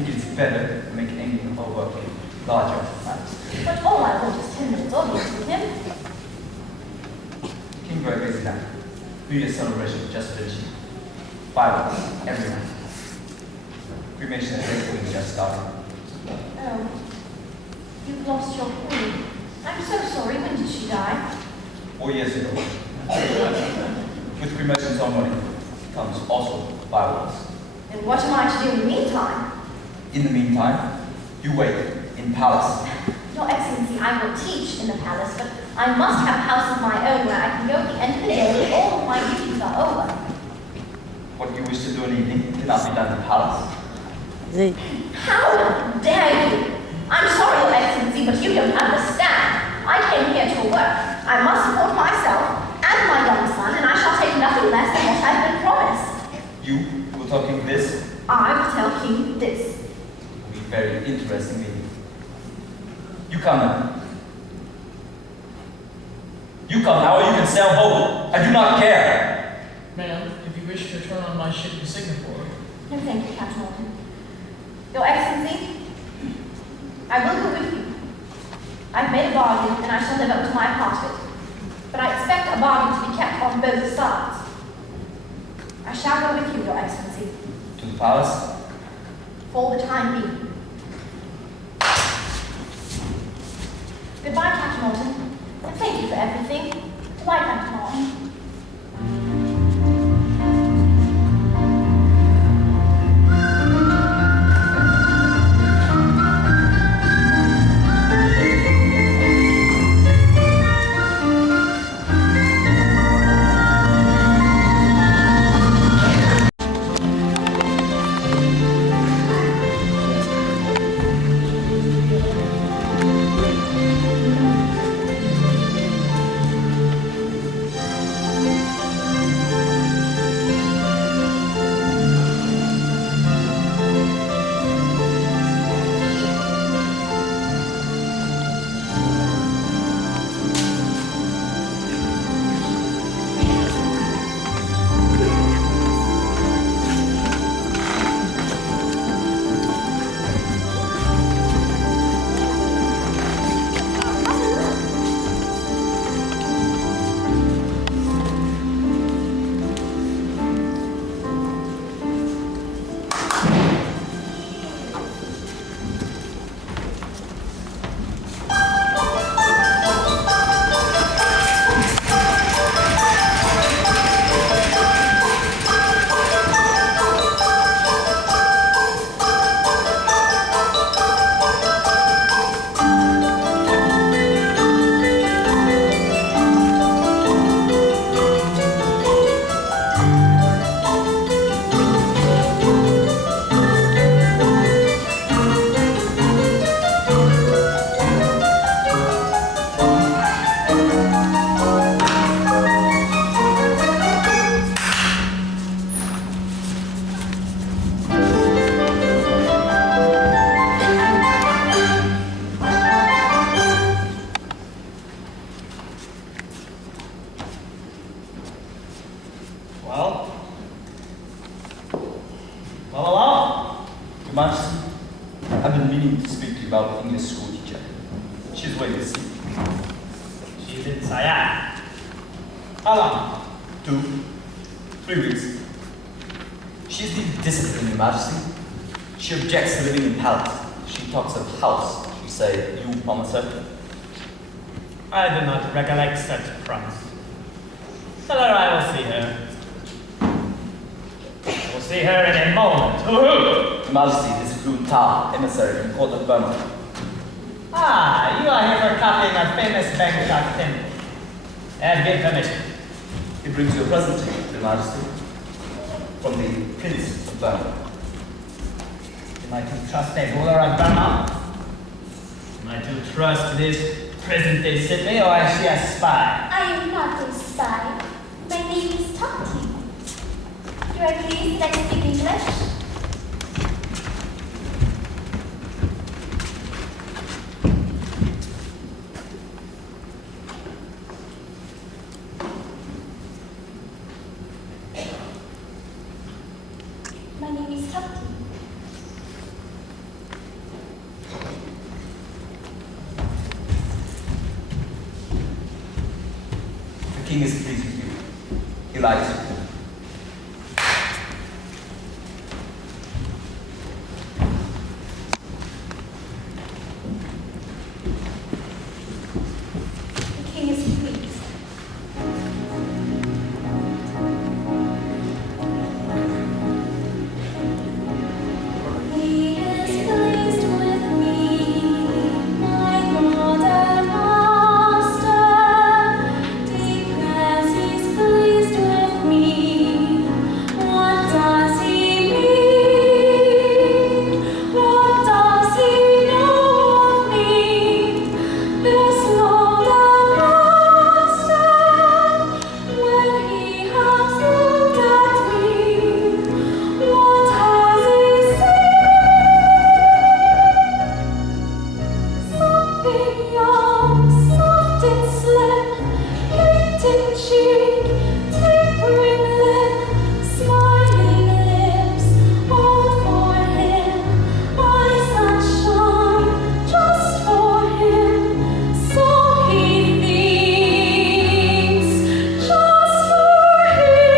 think it is better to make any over larger matters. But all I want is 10 minutes audience with him. King Gregory is back. New Year's celebration just finished. Fireworks every night. Cremation and thanksgiving just started. Oh, you've lost your queen. I'm so sorry. When did she die? 4 years ago. With cremation ceremony comes also fireworks. And what am I to do in the meantime? In the meantime, you wait in palace. Your Excellency, I will teach in the palace, but I must have a house of my own where I can go at the end of the day when all of my duties are over. What you wish to do in the evening cannot be done in the palace. How dare you? I'm sorry, Your Excellency, but you don't understand. I came here to work. I must support myself and my young son, and I shall take nothing less than what I've been promised. You will tell King this. I will tell King this. It will be very interesting meeting. You come now. You come now, or you can sail home. I do not care. Ma'am, if you wish to return on my ship to Singapore. No, thank you, Captain Morton. Your Excellency, I will go with you. I've made a bargain, and I shall live up to my part of it. But I expect a bargain to be kept on both sides. I shall go with you, Your Excellency. To the palace? For the time being. Goodbye, Captain Morton, and thank you for everything. Goodbye, Captain Morton. Your Majesty, I've been meaning to speak to you about the English school teacher. She's waiting to see. She's in Siam. How long? 2, 3 weeks. She's the discipline, Your Majesty. She objects to living in palace. She talks of house. She say, you promise her? I do not recollect such promise. Tell her I will see her. I will see her in a moment. Hoo-hoo! Your Majesty, this is Blue Ta, emissary from Court of Burma. Ah, you are here for copying a famous Bangkok temple. And give permission. He brings you a present, Your Majesty, from the Prince of Burma. Am I to trust a ruler of Burma? Am I to trust this present-day Sydney, or is she a spy? I am not a spy. My name is Tumtin. You are pleased that I speak English? My name is Tumtin. king is pleased with you. He likes you. The king is pleased. He is pleased with me, my Lord and Master. Declares he's pleased with me. What does he mean? What does he know of me? This Lord and Master, when he has looked at me, what has he seen? Something young, soft and slim, pink in cheek, tapering lip, smiling lips, all for him, eyes that shine just for him. So he thinks, just for him.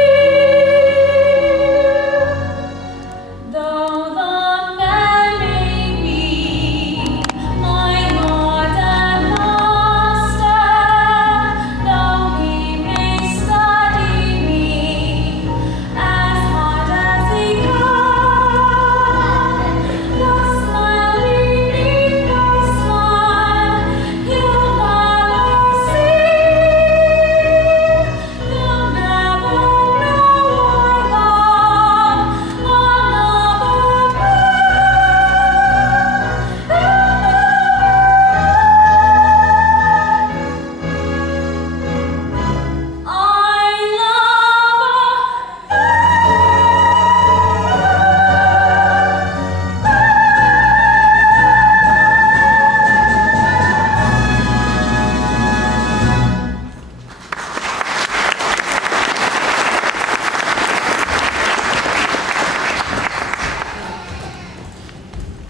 Though the man may be my Lord and Master, though he may study me as hard as he can, the smile beneath my smile he'll never see. He'll never know I love another man. I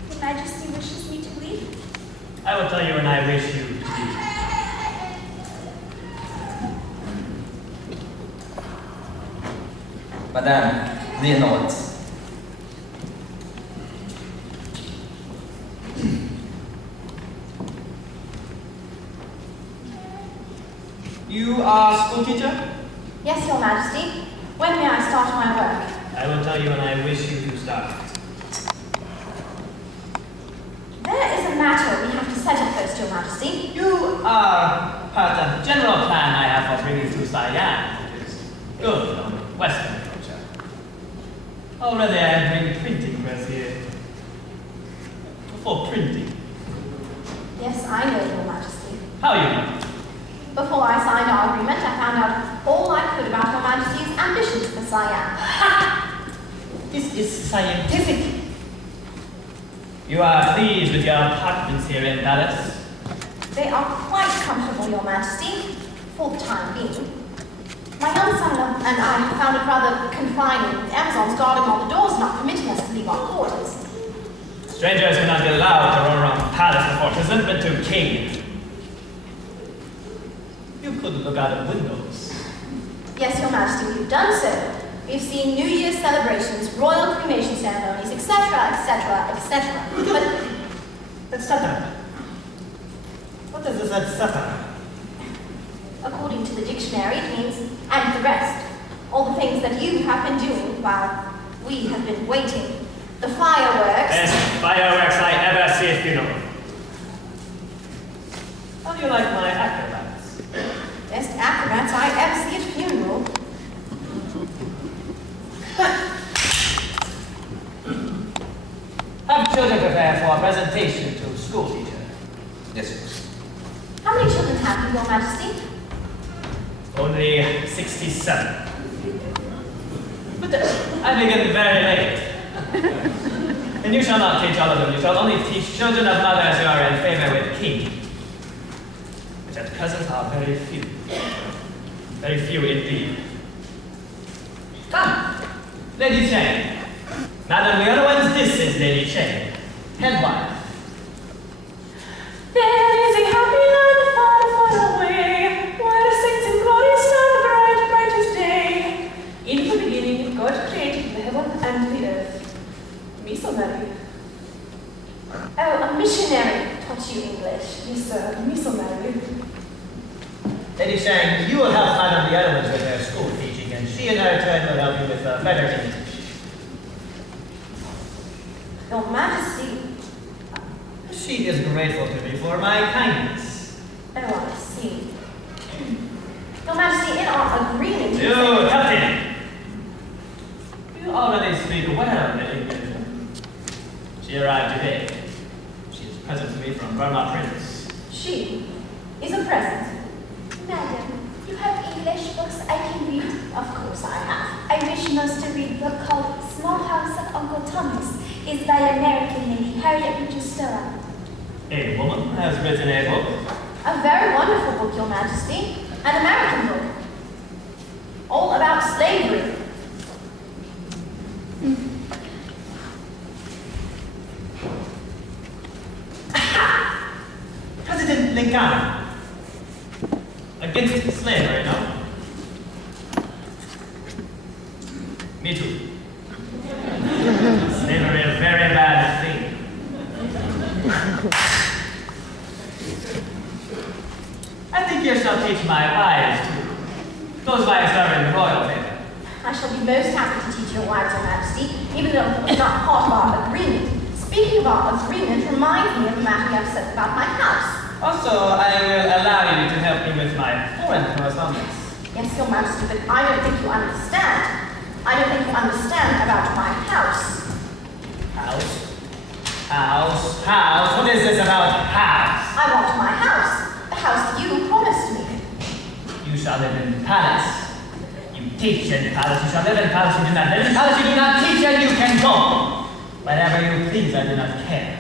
Your Majesty wishes me to leave? I will tell you when I wish you to leave. Madame, Leonard. You are school teacher? Yes, Your Majesty. When may I start my work? I will tell you when I wish you to start. There is a matter we have to settle first, Your Majesty. You are part of the general plan I have for bringing to Siam, which is good on Western culture. Already I am bringing printing press here. For printing. Yes, I know, Your Majesty. How you know? Before I signed our agreement, I found out all I could about Your Majesty's ambitions for Siam. This is scientific. You are pleased with your apartments here in Dallas? They are quite comfortable, Your Majesty, for the time being. My young son and I have found it rather confining, with Amazons guarding all the doors, not permitting us to leave our quarters. Strangers cannot be allowed to roam around the palace before presentment to king. You could look out of windows. Yes, Your Majesty, we've done so. We've seen New Year's celebrations, royal cremation ceremonies, etc., etc., etc. But Etc. What does this etc.? according to the dictionary, it means and the rest. All the things that you have been doing while we have been waiting. The fireworks. Best fireworks I ever see at funeral. How do you like my acrobats? Best acrobats I ever see at funeral. Have children prepare for a presentation to school teacher. Yes, yes. How many children have you, Your Majesty? Only 67. But I begin very late. And you shall not teach all of them. You shall only teach children of mothers who are in favor with king. Which at present are very few. Very few indeed. Come, Lady Cheng. Madam Leonowens, this is Lady Cheng, headwife. There is a happy land far, far away, where the saints and glory stand missionary taught you English. Miss O'Malley. Lady Shang, you will help Madame the Elements with her school teaching, and she in her turn will help you with better English. Your Majesty. She is grateful to me for my kindness. Oh, I see. Your Majesty, in our agreement... You, Tumtin! You already speak well the English. She arrived today. She is present to me from Burma Prince. She is a present. Madam, you have English books I can read? Of course I have. I wish most to read a book called Small House of Uncle Thomas. It's by American lady Harriet Beecher Stowe. A woman has written a book. A very wonderful book, Your Majesty. An American book. All about slavery. President Lincoln. Against slavery, no? Me too. Slavery is a very bad thing. I think you shall teach my wives too. Those wives are in royal favor. I shall be most happy to teach your wives, Your Majesty, even though it's not part of our agreement. Speaking of our agreement reminds me of a matter you have said about my house. Also, I will allow you to help me with my foreign correspondence. Yes, Your Majesty, but I don't think you understand. I don't think you understand about my house. House? House? What is this about house? I want my house. The house you promised me. You shall live in palace. You teach in palace. You shall live in palace. You do not live in palace. You do not teach, and you can go whenever you please. I do not care.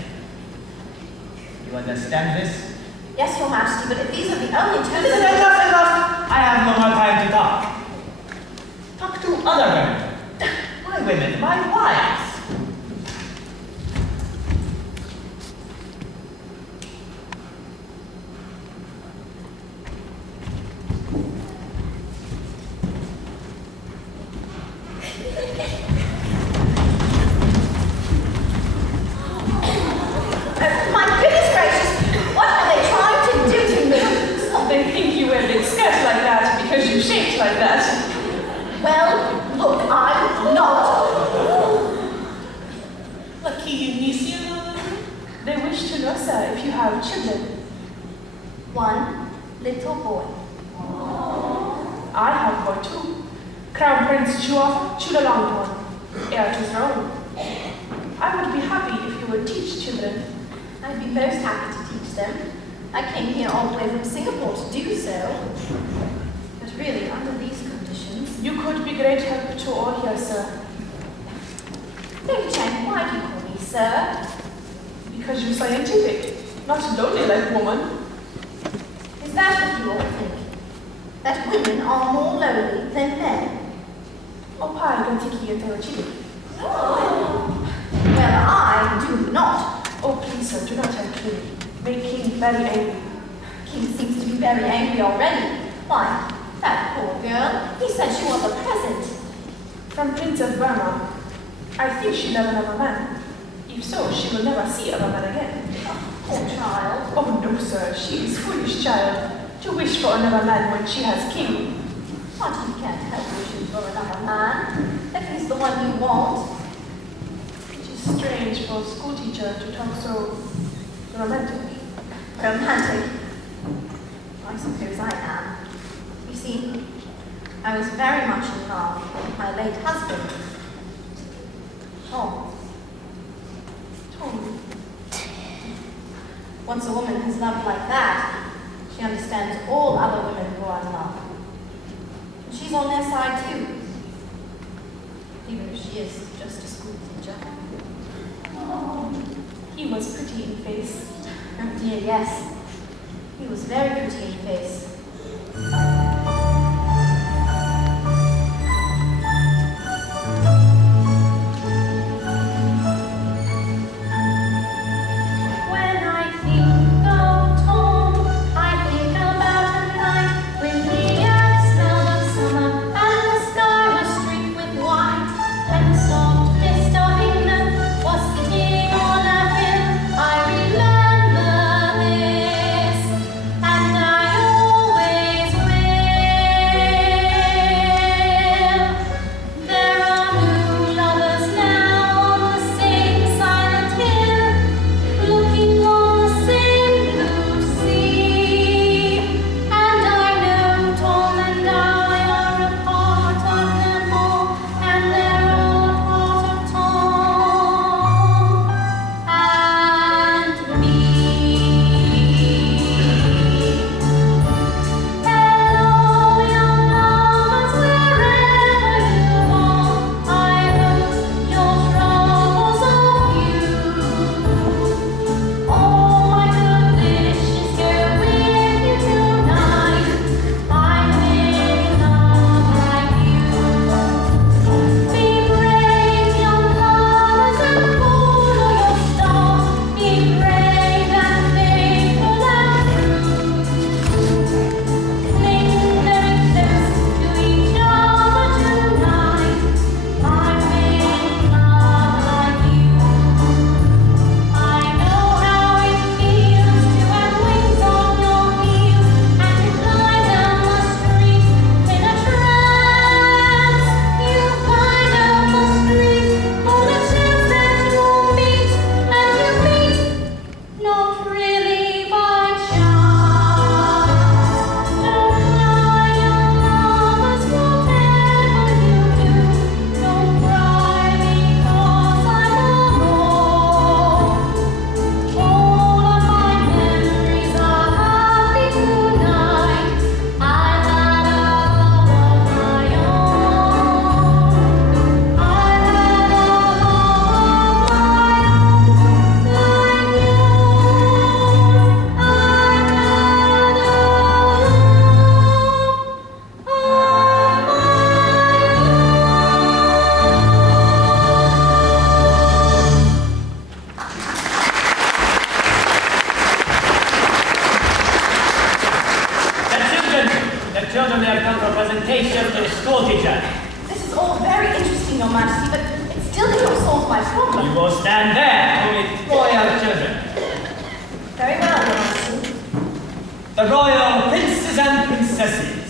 You understand this? Yes, Your Majesty, but if these are the only terms... Enough! I have no more time to talk. Talk to other women, my wives. My goodness gracious, what are they trying to do to me? They think you wear big skirts like that because you shaped like that. Well, look, I'm not. Lucky Nisia. They wish to know, sir, if you have children. One little boy. I have one too. Crown Prince Chenoweth, Chulalongdon, heir to throne. I would be happy if you would teach children. I'd be most happy to teach them. I came here all the way from Singapore to do so. But really, under these conditions... You could be great help to all here, sir. Lady Chang, why do you call me sir? Because you're scientific, not lonely like woman. Is that what you all think? That women are more lonely than men? Opai gantiki yatorochi. Well, I do not. Oh, please, sir, do not tell King. Make King very angry. King seems to be very angry already. Why, that poor girl, he said she was a present. From Prince of Burma. I think she loved another man. If so, she will never see another man again. Poor child. Oh, no, sir, she is foolish child to wish for another man when she has king. But you can't help wishing for another man. If he's the one you want. It is strange for a schoolteacher to talk so romantic. Romantic. I suppose I am. You see, I was very much in love with my late husband, Tom. Tom. Once a woman has loved like that, she understands all other women who are in love. And she's on their side too. Even if she is just a school teacher. He was pretty in face. Oh dear, yes. He was very pretty in face. Soft mist of England was sitting on a hill. I remember children may have come for a presentation to the school teacher. This is all very interesting, Your Majesty, but it still cannot solve my problem. You will stand there to meet royal children. Very well, Your Majesty. The royal princes and princesses.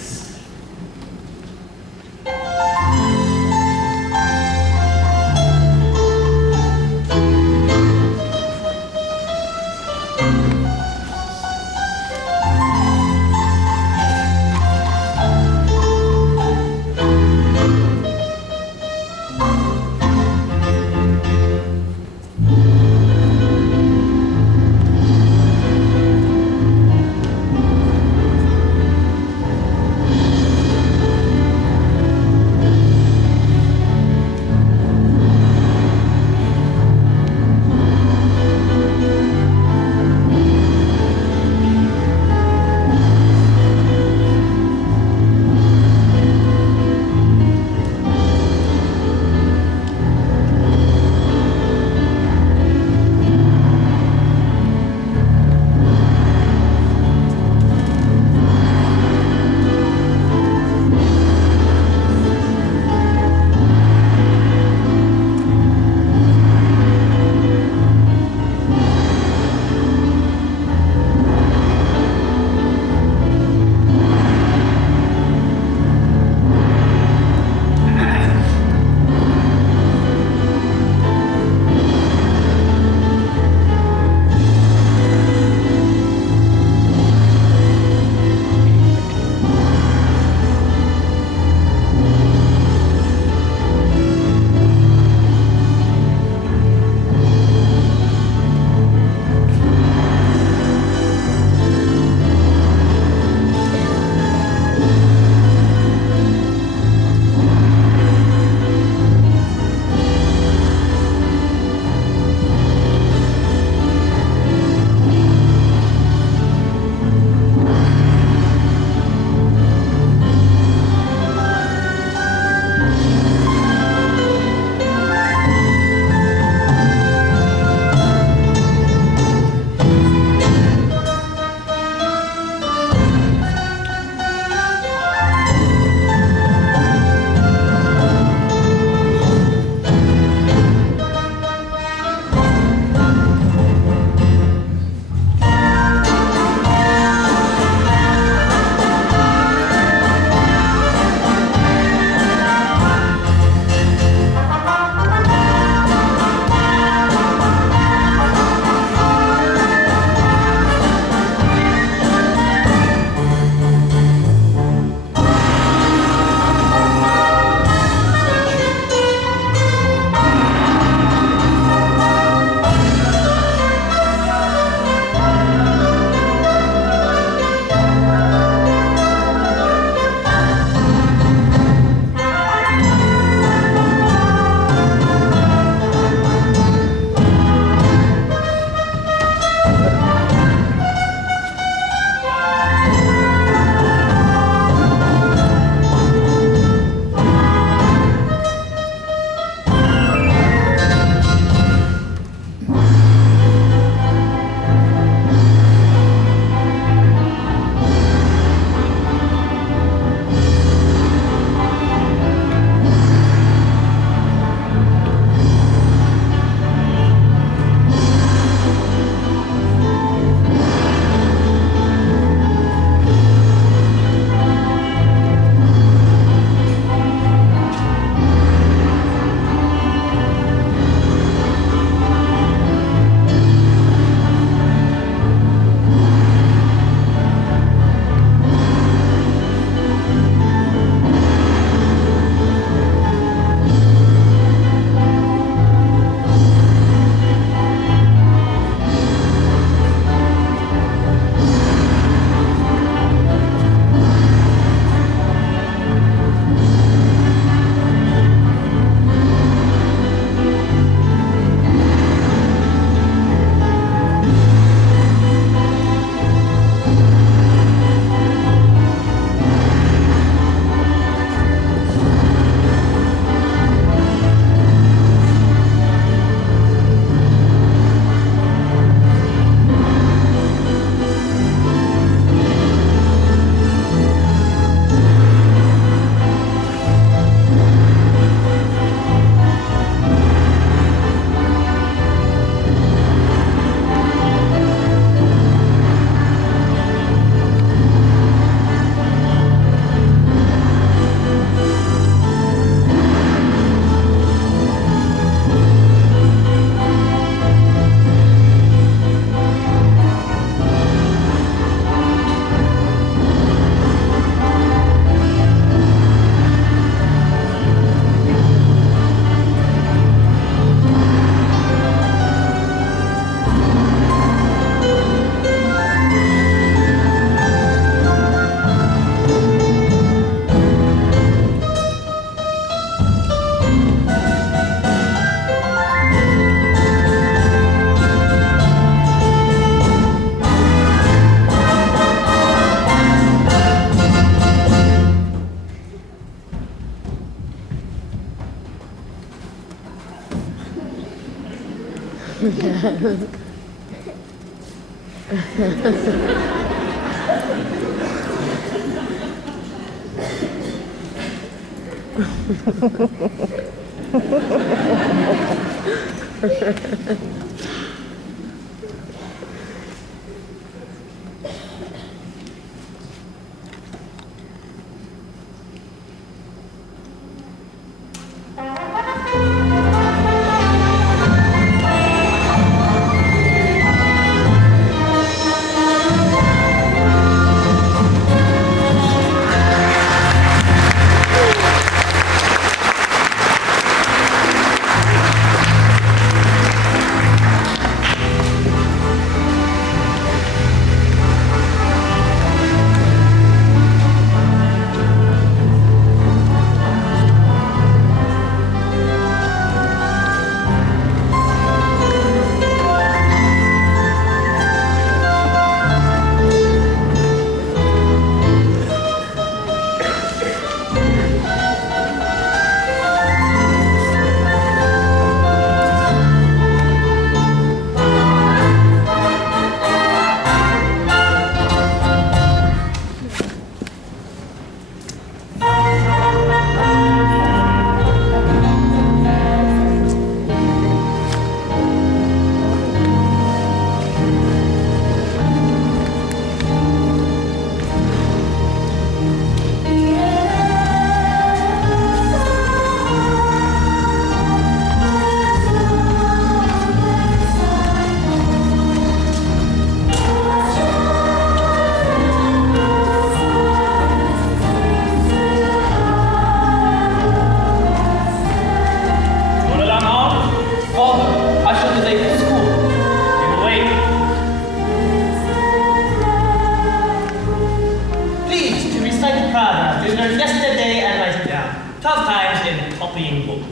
Tough times in copying book.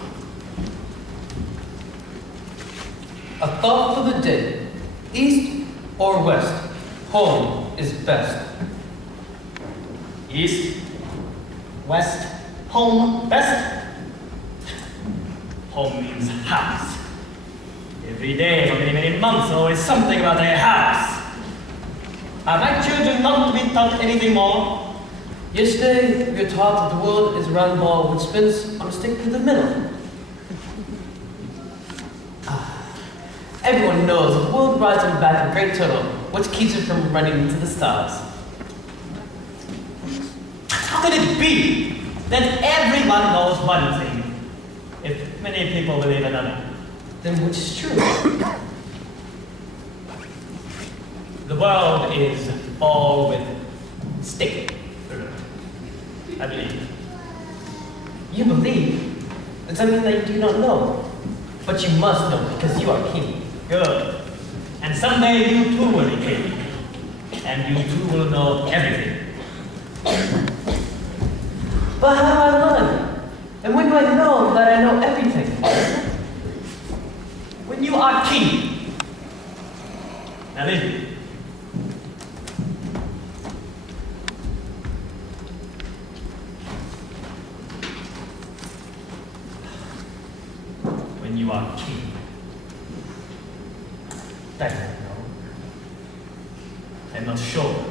A thought for the day. East or west? Home is best. East, west, home, best. Home means house. Every day for many, many months, always something about a house. Are my children not to be taught anything more? Yesterday, we were taught that the world is a round ball which spins on a stick in the middle. Everyone knows that the world rides on the back of a great turtle, which keeps it from running into the stars. How can it be that everyone knows one thing, if many people believe another? Then which is true? The world is all with stick. I believe. You believe? It's something that you do not know. But you must know, because you are king. Good. And someday you too will be king. And you too will know everything. But how do I learn? And when do I know that I know everything? When you are king. Now listen. When you are king. That I know. I'm not sure.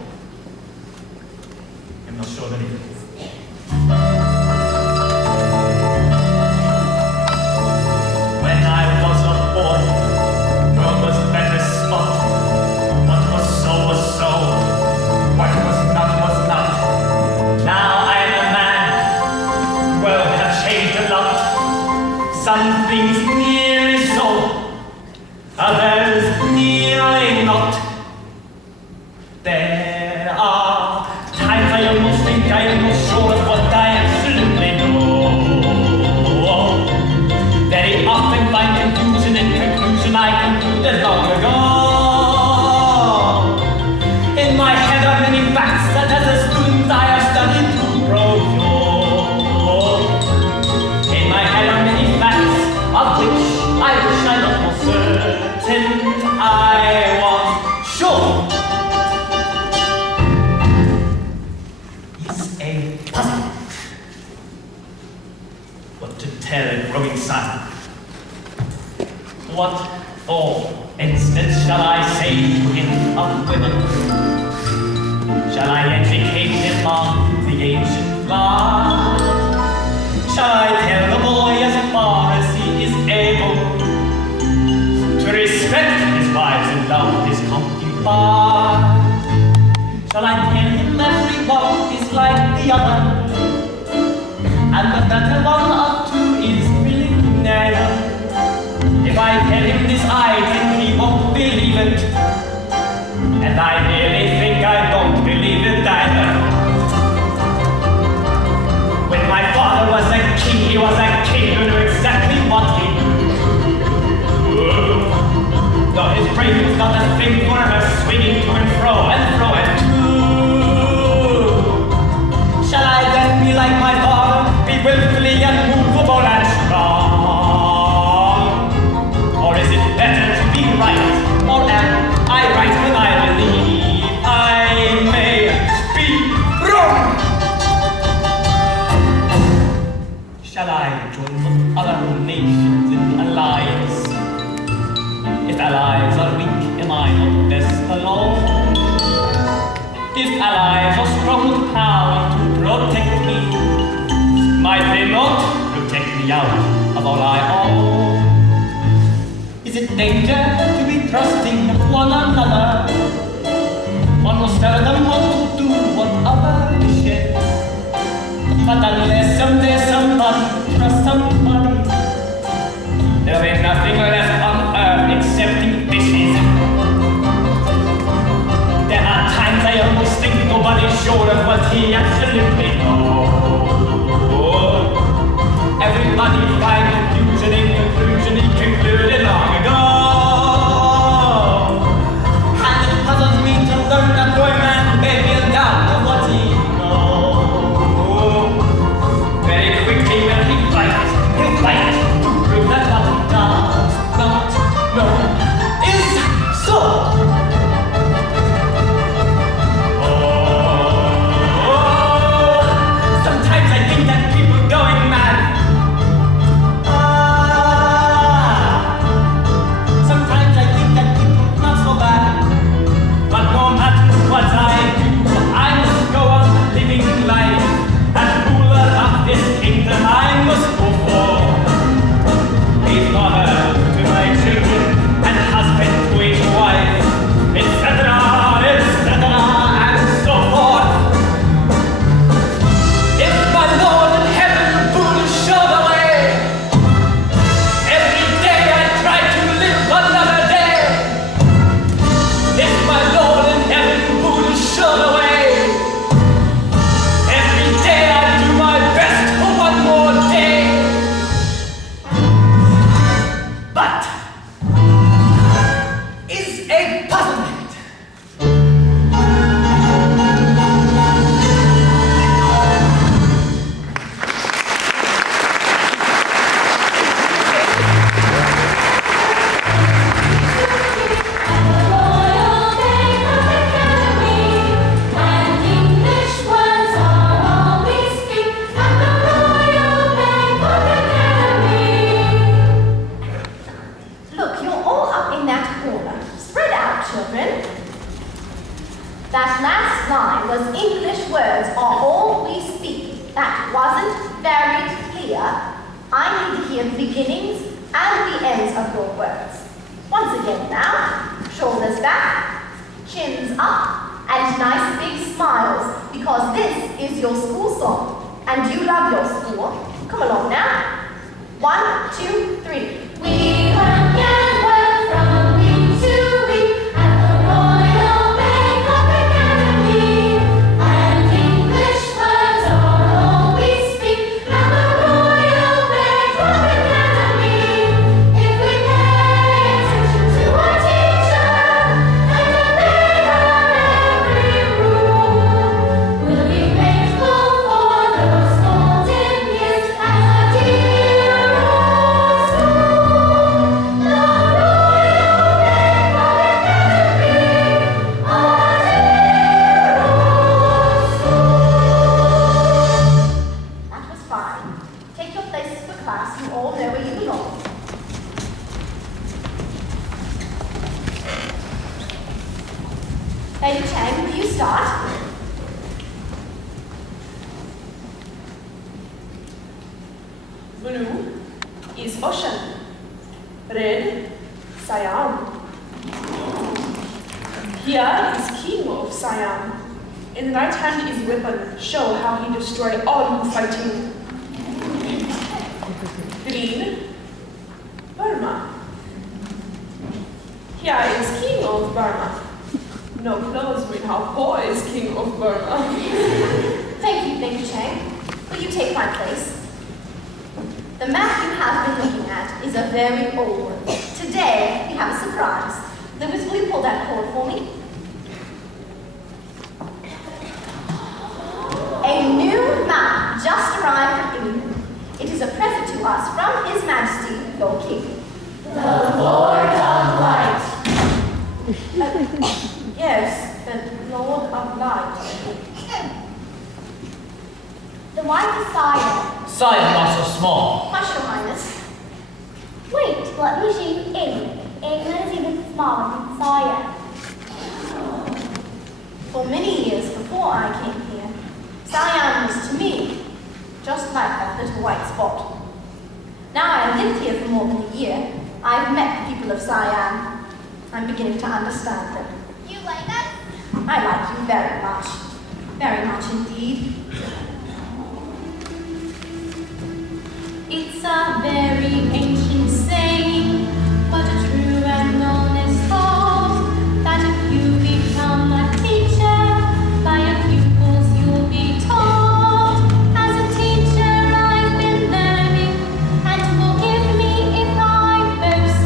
I'm not sure of anything. When I was a boy, world was a better spot. What was so, what was not. Now I am a man. World have changed a lot. Some things nearly so, others nearly not. There are times I almost think I almost of women. Shall I educate him on the ancient gods? Shall I tell the boy as far as he is able to respect his wives and love his concubines? Shall I tell him everyone is like the other, and the better one of two is really never? If I tell him this, I think he won't believe it, and I really think I don't believe it either. When my father was a king, he was a king who knew exactly what he knew. Though his brain was not a thing for her, swinging to and fro and to. Shall I then be like my father, be willfully unmovable and strong? Or is it better to be right, or am I right when I believe I may be wrong? Shall I join with other nations in alliance? If allies are weak, am I not best alone? If allies are strong with power to protect me, might they not protect me out of all I own? Is it danger to be trusting one another? One must tell them what to do, what other wishes. But unless someday somebody trusts somebody, there'll be nothing left on earth excepting wishes. There are times I almost think nobody's sure of what he absolutely knows. Everybody finds confusion in conclusion he concluded long ago. And it puzzles me to learn that boy man may be a doubt of what he knows. Very quickly when he'll fight to prove that what he does not know is so. Sometimes I think that people going mad. Sometimes I think that people not so bad. But no matter what I do, I must go on living life. As ruler of this kingdom, I must go forth. A father to my children, and husband to each wife, etc., and so forth. If my Lord in heaven would show the way, every day I try to live another day. If my Lord in heaven would show the way, every day I do my best for one more day. But is a puzzlement. Royal Makeup Academy, and English words are all we speak at the Royal Makeup Academy. Look, you're all up in that corner. Spread out, children. That last line was English words are all we speak. That wasn't very clear. I need to hear the beginnings and the ends of your words. Once again now, shoulders back, chins up, and nice big smiles, because this is your school song, and you love your school. Come along now. 1, 2, 3. We learn and work from week to week at the Royal Makeup Academy, and English words are all we speak at the Royal Makeup Academy. If we pay attention to our teacher and obey her every rule, we'll be grateful for those golden years at our dear old school. Lady Cheng, will you start? Blue is ocean. Red, Siam. Here is king of Siam. In right hand is weapon, show how he destroy all who fighting. Green, Burma. Here is king of Burma. No clothes mean how poor is king of Burma. Thank you, Lady Cheng. Will you take my place? The map you have been looking at is a very old one. Today, we have a surprise. Lewis, will you pull that cord for me? A new map just arrived from England. It is a present to us from His Majesty, your King. The Lord of Light. Yes, the Lord of Light. The white Messiah. Size not so small. Hush, Your Highness. Wait, let me show you England. England is even smaller than Messiah. For many years before I came here, Siam was to me just like that little white spot. Now I have lived here for more than a year. I've met the people of Siam. I'm beginning to understand them. You like us? I like you very much indeed. It's a very ancient saying, but a true and honest thought, that if you become a teacher, by your pupils you'll be taught. As a teacher I've been learning, and forgive me if I boast,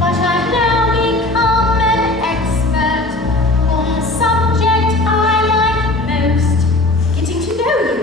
but I've now become an expert on the subject I like most, getting to know you.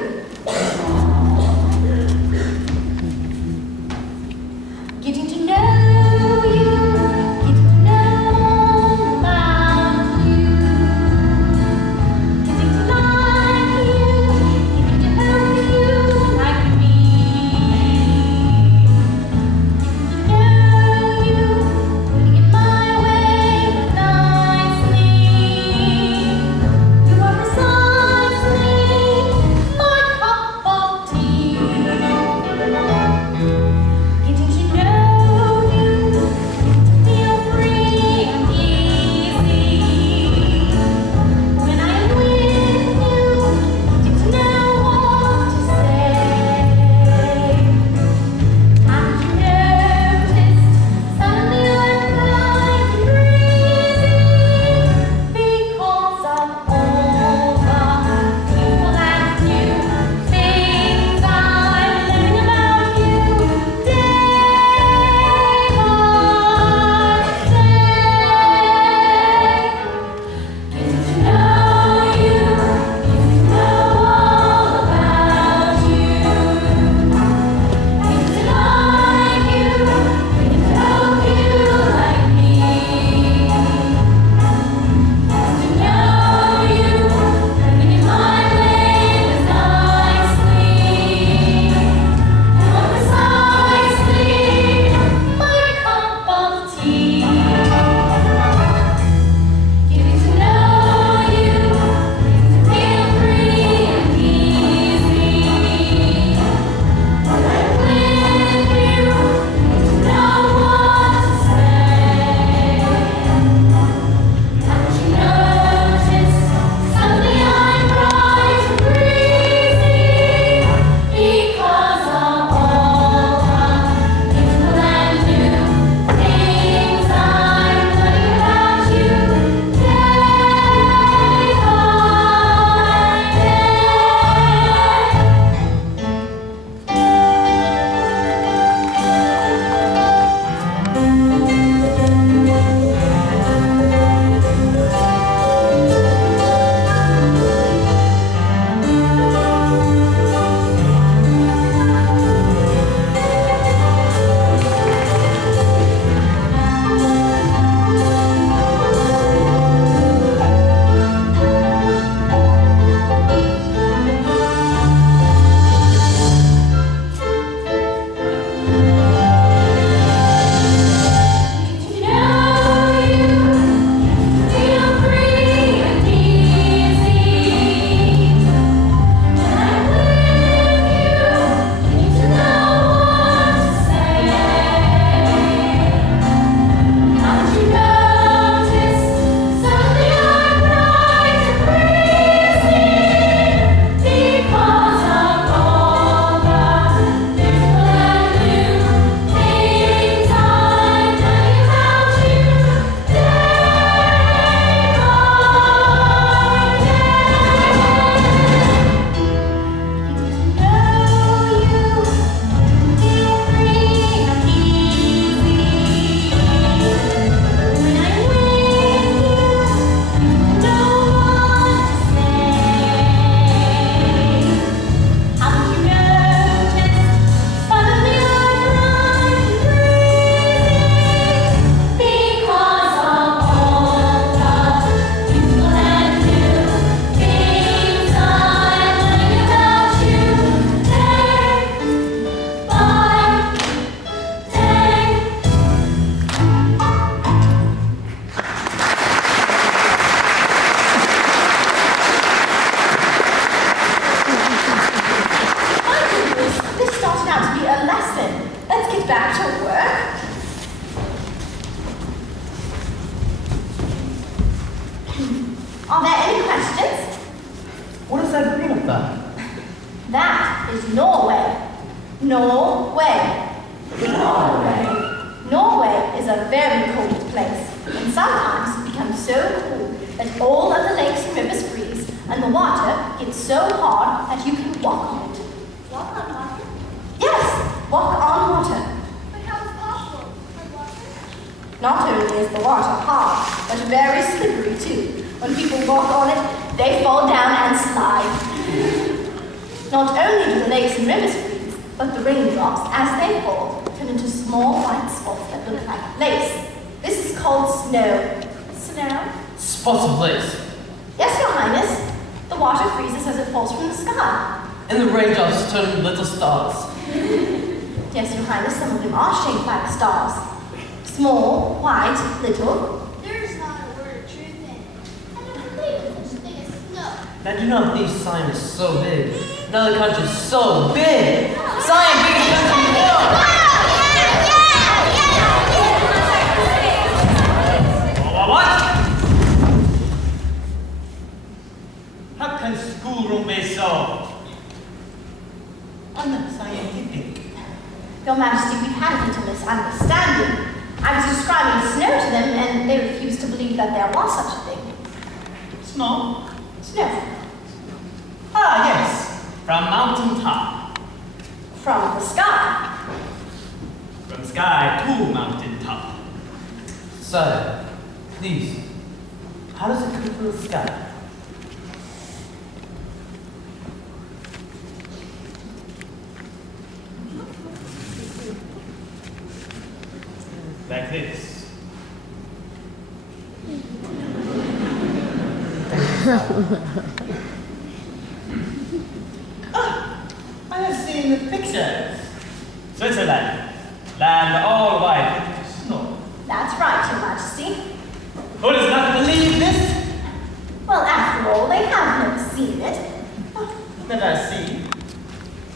Are there any questions? What is that green up there? That is Norway. Norway. Norway is a very cold place, and sometimes it becomes so cool that all of the lakes and rivers freeze, and the water gets so hard that you can walk on it. Walk on water? Yes, walk on water. But how is it possible? On water? Not only is the water hard, but very slippery too. When people walk on it, they fall down and slide. Not only do the lakes and rivers freeze, but the raindrops, as they fall, turn into small white spots that look like lace. This is called snow. Snow? Spots of lace. Yes, Your Highness. The water freezes as it falls from the sky. And the raindrops turn into little stars. Yes, Your Highness, some of them are shaped like stars. Small, white, little. There is not a word of truth in it. I don't believe in such a thing as snow. Now do not believe science is so big. Another country is so big. Science big country more. What? How can schoolroom be so unscientific? Your Majesty, we've had a little misunderstanding. I was describing snow to them, and they refused to believe that there was such a thing. Snow? Snow. Ah, yes. From mountain top. From the sky. From sky to mountain top. Sir, please, how does it come from the sky? Like this. I have seen the pictures. Switzerland, land all white with snow. That's right, Your Majesty. Who does not believe this? Well, after all, they have never seen it. Let us see.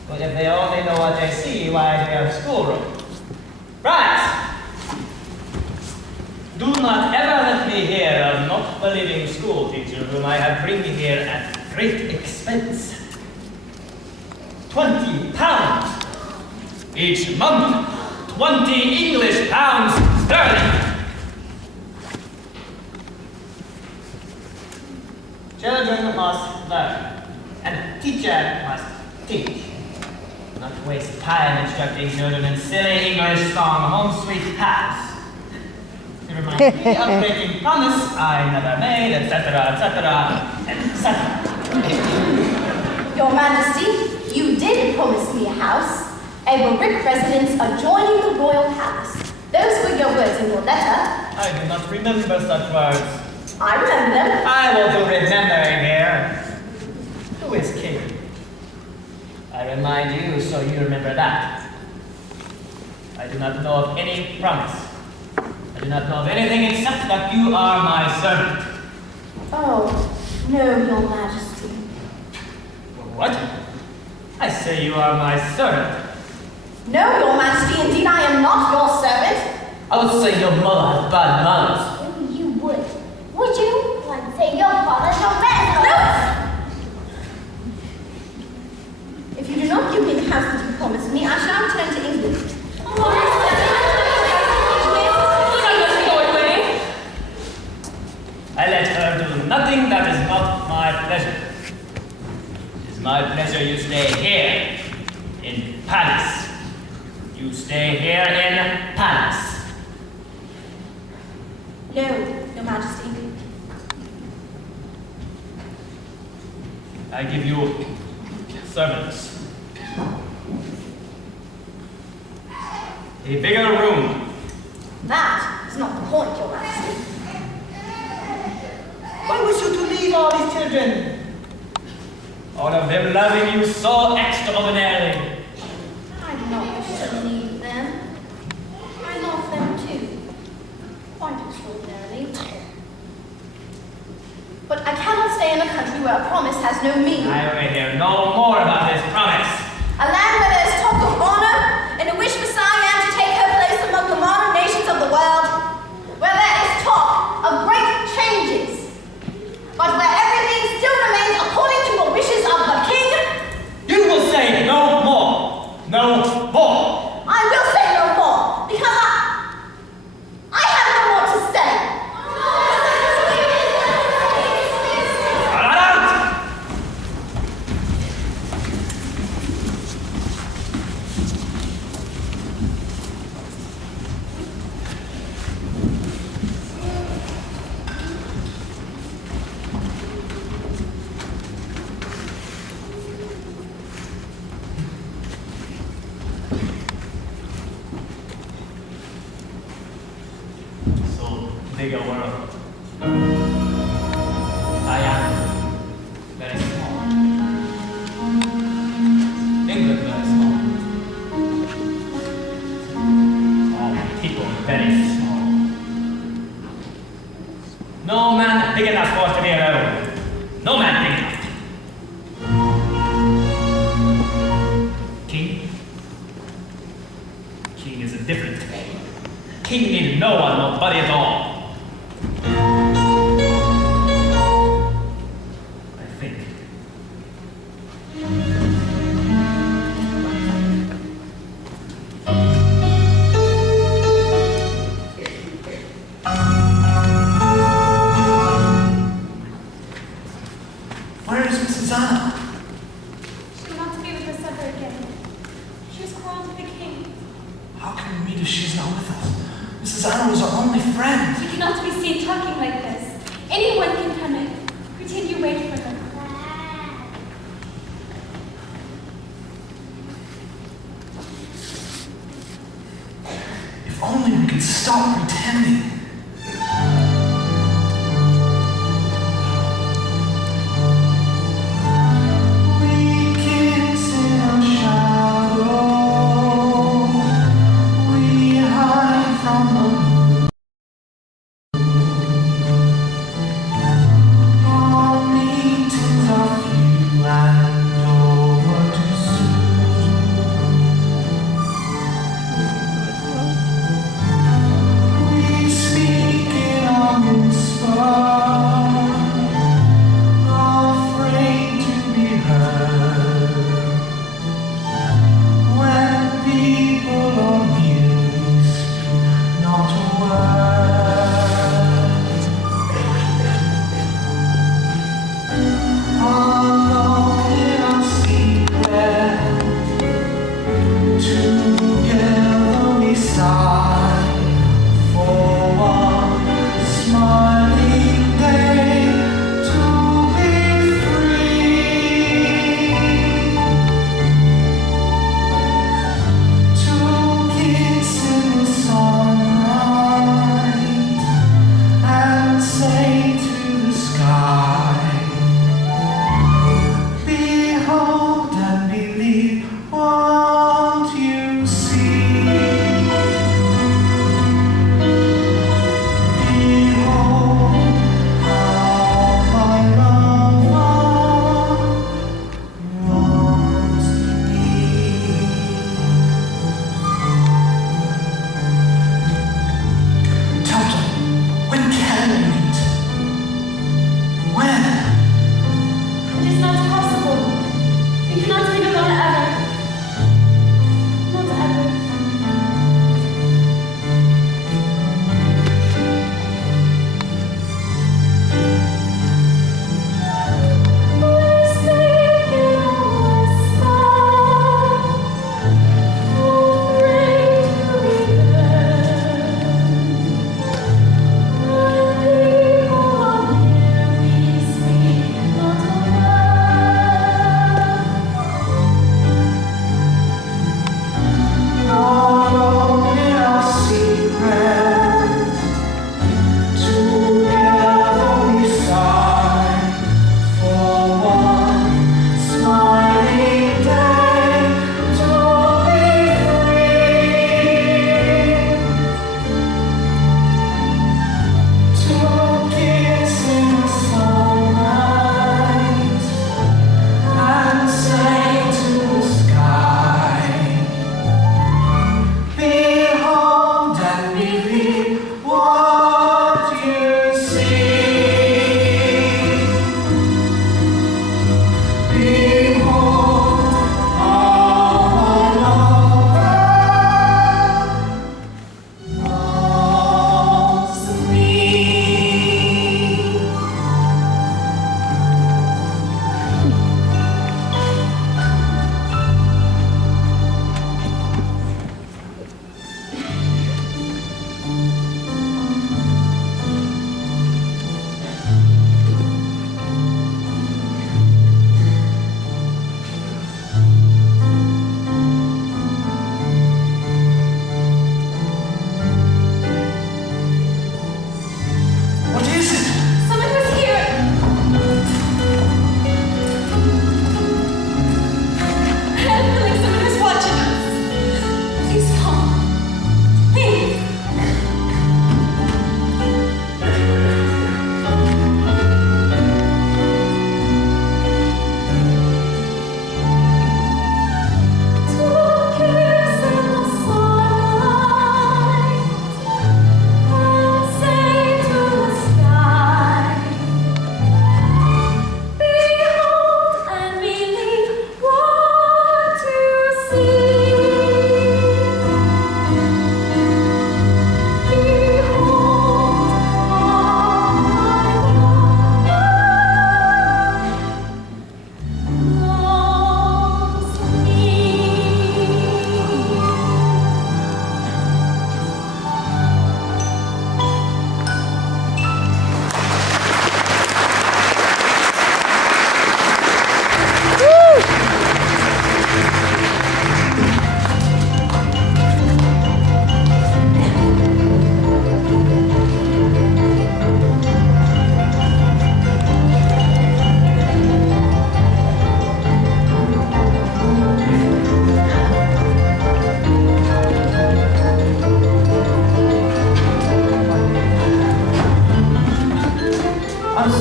But if they only know what they see, why they have schoolroom? Right! Do not ever let me hear of not believing school teacher whom I have bringing here at great expense. 20 pounds each month. 20 English pounds sterling. Children must learn, and a teacher must teach. Not waste time instructing children in silly English song, Home Sweet House. It reminds me of breaking promise I never made, etc., etc., etc. Your Majesty, you did promise me a house. A brick residence adjoining the royal palace. Those were your words in your letter. I do not remember such words. I remember them. I will do remembering here. Who is king? I remind you so you remember that. I do not know of any promise. I do not know of anything except that you are my servant. Oh, no, Your Majesty. What? I say you are my servant. No, Your Majesty, indeed I am not your servant. I would say your mother has bad manners. Maybe you would. Would you? I'd say your father's no better. No! If you do not give me the house that you promised me, I shall return to England. I let her do nothing that is not my pleasure. It is my pleasure you stay here in Paris. You stay here in Paris. No, Your Majesty. I give you servants. A bigger room. That is not the point, Your Majesty. Why wish you to leave all these children? All of them loving you so extraordinarily. I do not wish to leave them. I love them too. Quite extraordinarily. But I cannot stay in a country where a promise has no meaning. I will hear no more about this promise. A land where there is talk of honor and a wish for Siam to take her place among the modern nations of the world. Where there is talk of great changes. But where begin us forced to be alone. No man think not. King? King is a different thing. King need no one, nobody at all. I think. Where is Mrs. Anna? She wants to be with her supper again. She was quarreled with the king. How can we meet if she's not with us? Mrs. Anna was our only friend. You cannot be seen talking like this. Anyone can come in. Pretend you wait for them. If only we could stop pretending.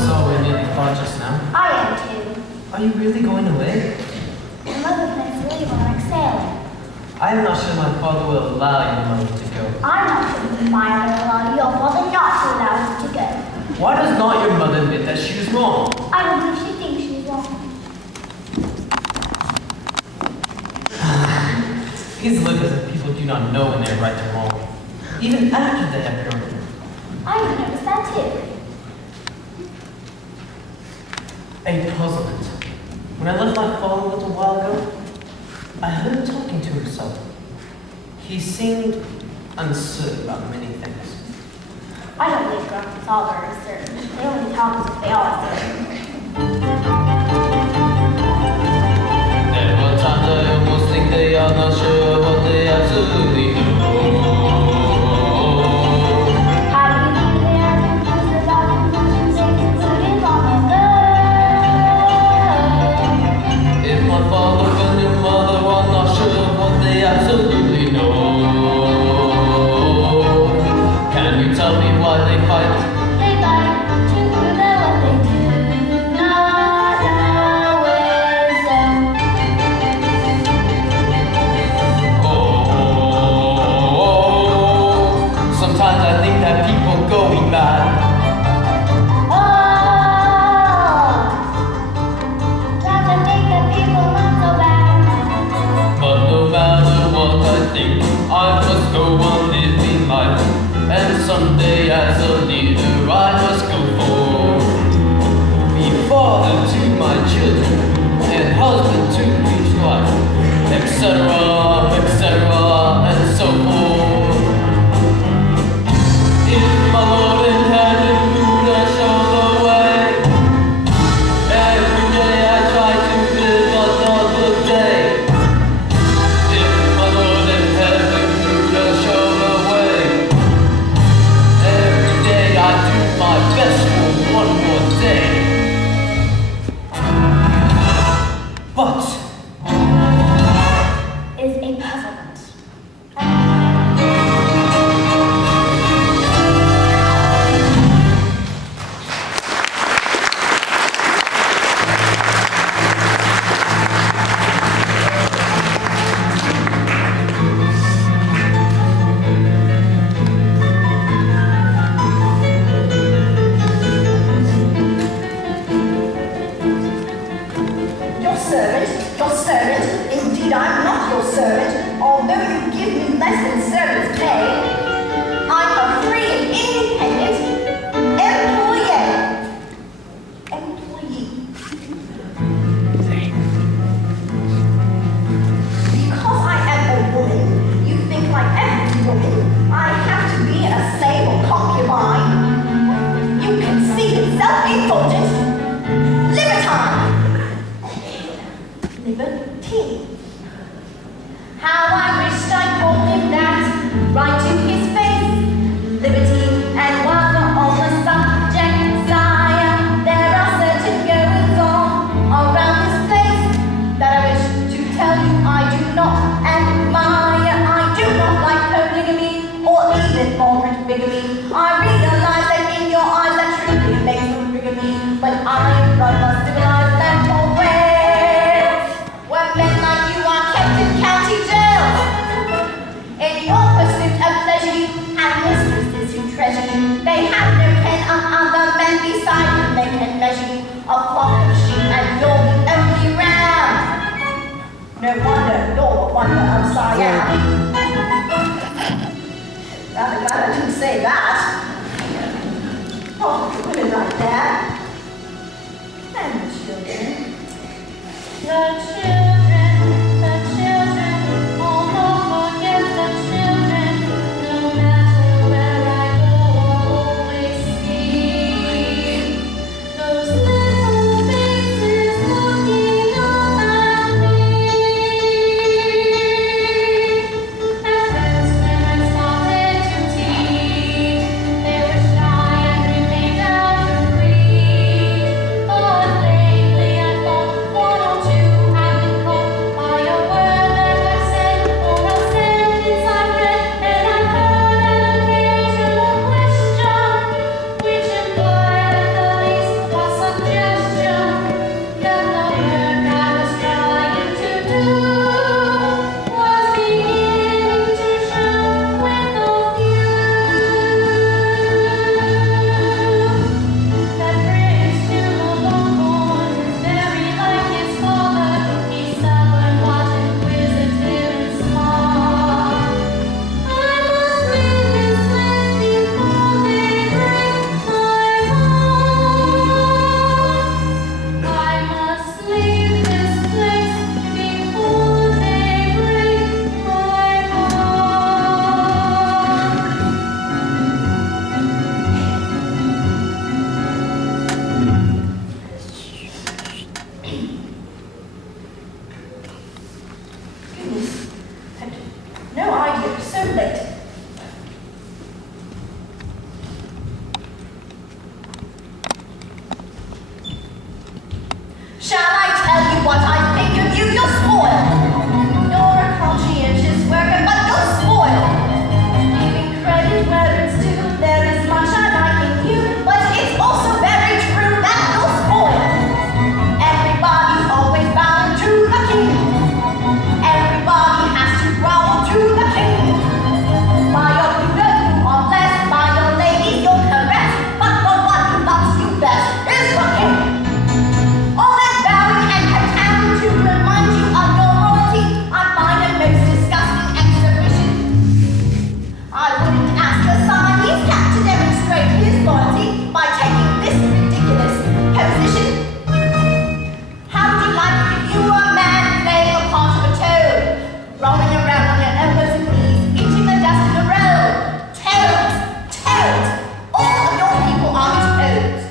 saw when you thought just now. I am too. Are you really going away? My mother plans to leave on our next sailing. I am not sure my father will allow your mother to go. I'm not sure that my mother allowed your father not to allow her to go. Why does not your mother admit that she was wrong? I don't believe she thinks she's wrong. These look as if people do not know when they are right or wrong, even after they have grown up. I even noticed that too. A puzzlement. When I left my father a little while ago, I heard him talking to himself. He seemed uncertain about many things. I don't believe Grumpy's father is certain. They only talk as if they are certain. There were times I almost think they are not sure what they absolutely know. How do you think they are confused about conclusions they concluded long ago? If my father and your mother are not sure what they absolutely know, can you tell me why they fight? They fight to prove that what they do not know is so. Sometimes I think that people going mad. Try to make the people not so bad. But no matter what I think, I must go on living life. And someday as a leader I must go forward. Be father to my children, and husband to each wife, etc., etc., and so forth. If my Lord in heaven would show the way, every day I try to live another day. If my Lord in heaven would show the way, every day I do my best for one more day. But Is a puzzlement. Your servant, indeed I'm not your servant, although you give me less than servant's pay. I'm a free and independent employee. Because I am a woman, you think like every woman, I have to be a slave or concubine. You conceited, self-indulgent libertine. Libertine. How I wished I called him that, right to his face. Libertine and welcome on the subject, sire. There are certain goings on around this place that I wish to tell you I do not admire. I do not like polygamy or even moderate bigamy. I realize that in your eyes that truly makes them bigamy, but I am from a civilized land of Wales, where men like you are kept in county jails. In your pursuit of pleasure, you have mistresses who treasure you. They have no ken of other men beside you. They can measure you a flock of sheep, and you're the only ram. No wonder you're the wonder of Siam. Rather glad I didn't say that. Oh, women like that. And the children. The children, oh no, forget the children. No matter where I go, I'll always see those little faces looking up at me. At first, when I started to teach, they were shy and remained out of reach. But lately, I thought one or two had Shall I tell you what I think of you? You're spoiled. You're a conscientious worker, but you're spoiled. Giving credit where it's due, there is much I like in you, but it's also very true that you're spoiled. Everybody's always bound to the king. Everybody has to growl to the king. By your Buddha, you are blessed. By your lady, you're correct. But the one who loves you best is the king. All that bowing and attempting to remind you of your royalty, I find a most disgusting exhibition. I wouldn't ask a Siamese cat to demonstrate his loyalty by taking this ridiculous position. How would you like it if you were a man playing a part of a toad, rolling around on your elbows and knees, eating the dust in the road? Toads! Toads! All of your people are toads.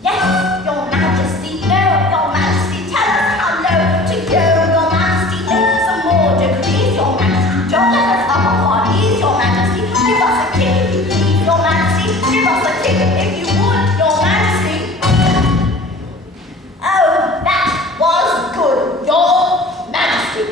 Yes, your majesty, no, your majesty, tell us how low to go. Your majesty, make some more degrees. Your majesty, don't let us up on our knees. Your majesty, give us a kick if you please. Your majesty, give us a kick if you would. Your majesty. Oh, that was good. Your majesty.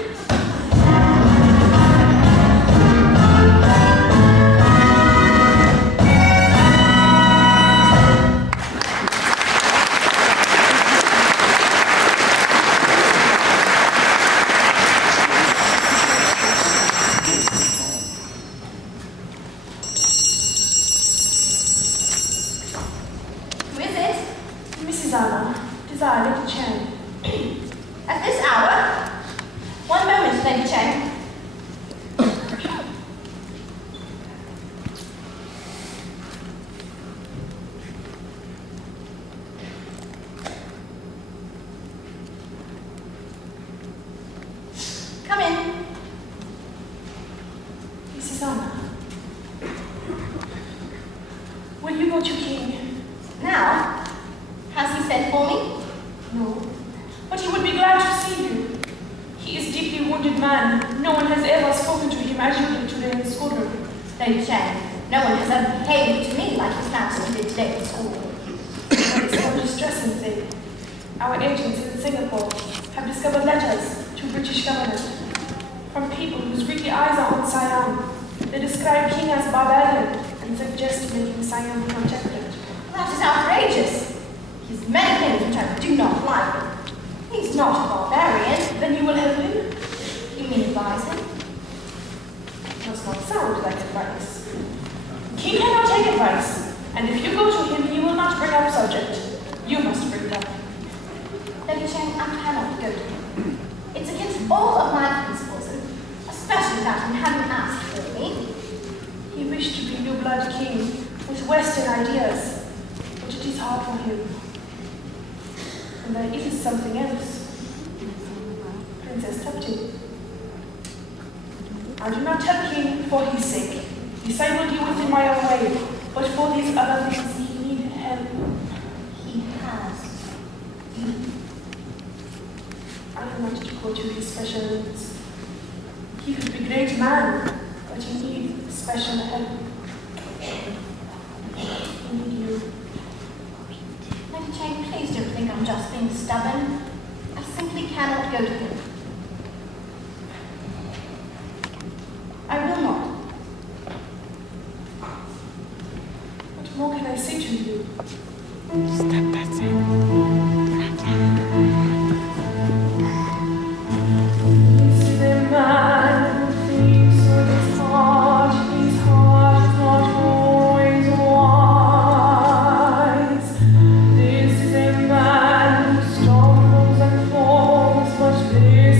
Who is it? Mrs. Anna, desire Lady Chen. At this hour? One moment, Lady Chen. Come in. Mrs. Anna, will you go to King? Now, has he sent for me? No, but he would be glad to see you. He is deeply wounded man. No one has ever spoken to him as you did today in the schoolroom. Lady Chen, no one has ever behaved to me like his master did today at school. It's a distressing thing. Our agents in Singapore have discovered letters to British government from people whose greedy eyes are on Siam. They describe King as barbarian and suggest making Siam protected. That is outrageous. He has many things which I do not like. He's not a barbarian. Then you will help him? You mean advise him? Does not sound like advice. King cannot take advice, and if you go to him, he will not bring up subject. You must bring it up. Lady Chen, I cannot go to him. It's against all of my principles, and especially that in having asked for me. He wished to be new blood king with Western ideas, but it is hard for him. And there is something else. Princess Tuptim. I do not tell King for his sake. This I will deal with in my own way. But for these other things, he need help. He has you. I want to go to his special needs. He could be a great man, but he needs special help. He need you. Lady Chen, please don't think I'm just being stubborn. I simply cannot go to him. I will not. What more can I say to you? Is the man who thinks with his heart is not always wise. This is a man who stumbles and falls, but this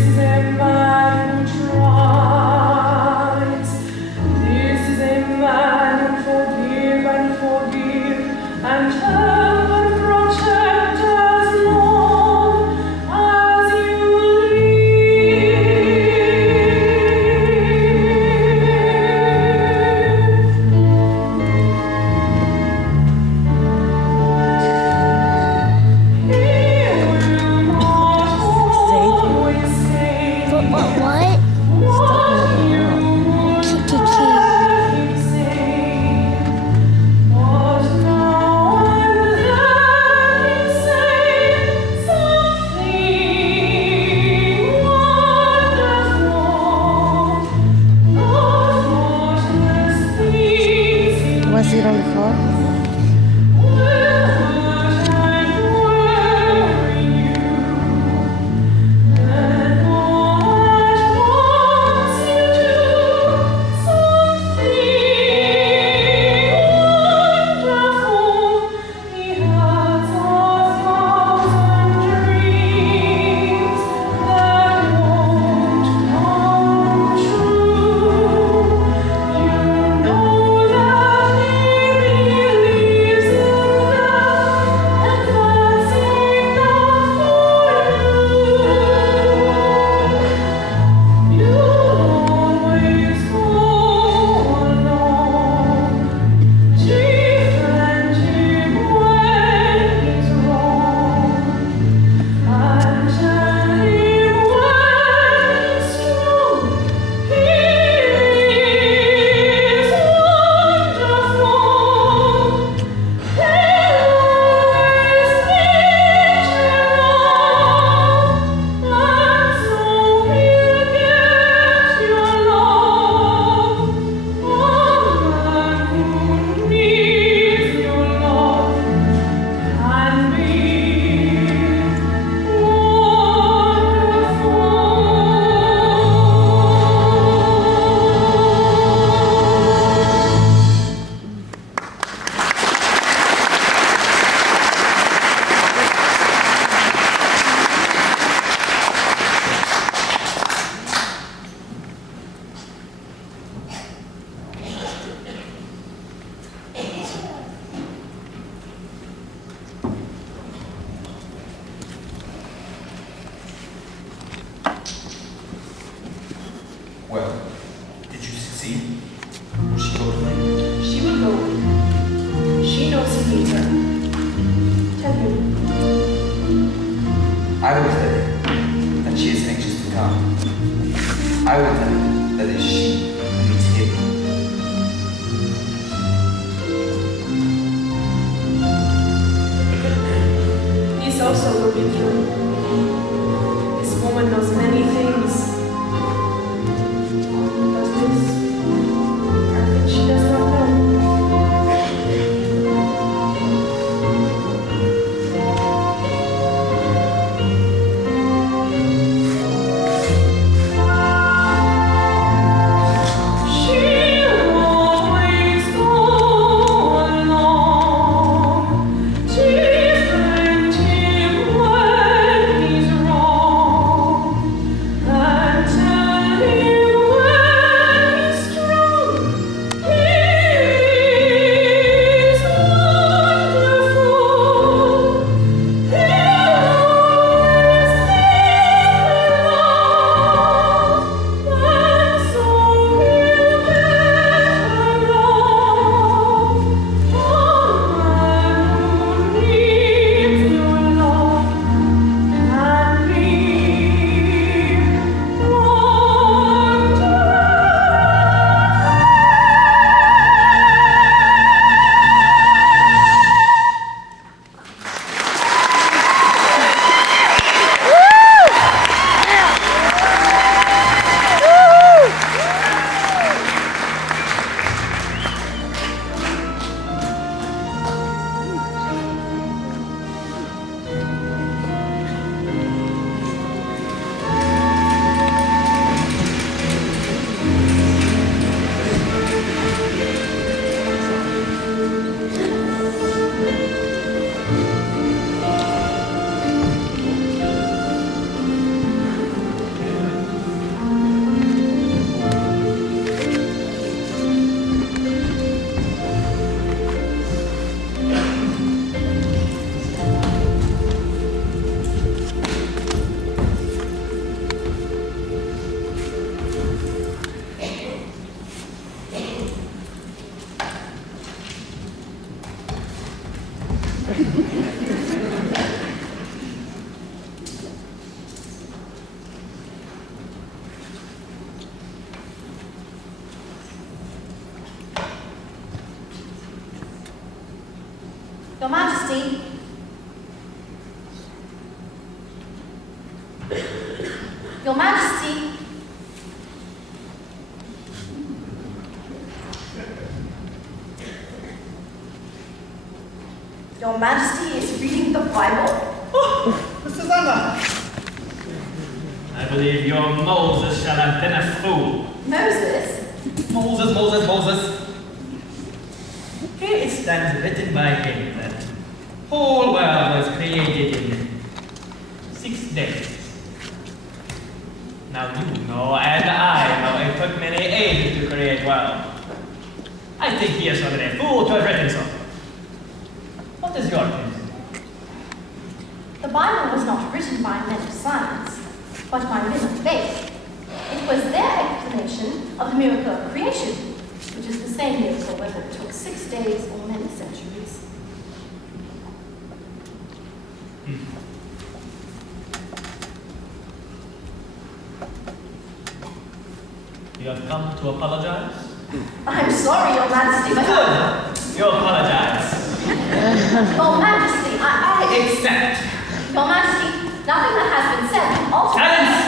I will tell her that she is anxious to come. I will tell her that it is she who needs healing. This also will be true. This woman knows many things. But this, I think she does not know. Your Majesty. Your Majesty. Your Majesty is reading the Bible? Oh, Mrs. Anna! I believe your Moses shall have been a fool. Moses? Moses. Here it stands written by him that the whole world was created in 6 days. Now you know, and I know, it took many ages to create world. I think he is rather a fool to have written so. What is your opinion? The Bible was not written by men of science, but by men of faith. It was their explanation of the miracle of creation, which is the same miracle whether it took 6 days or many centuries. You have come to apologize? I'm sorry, Your Majesty, but Good! You apologize. Your Majesty, I Accept. Your Majesty, nothing that has been said can alter. Silence!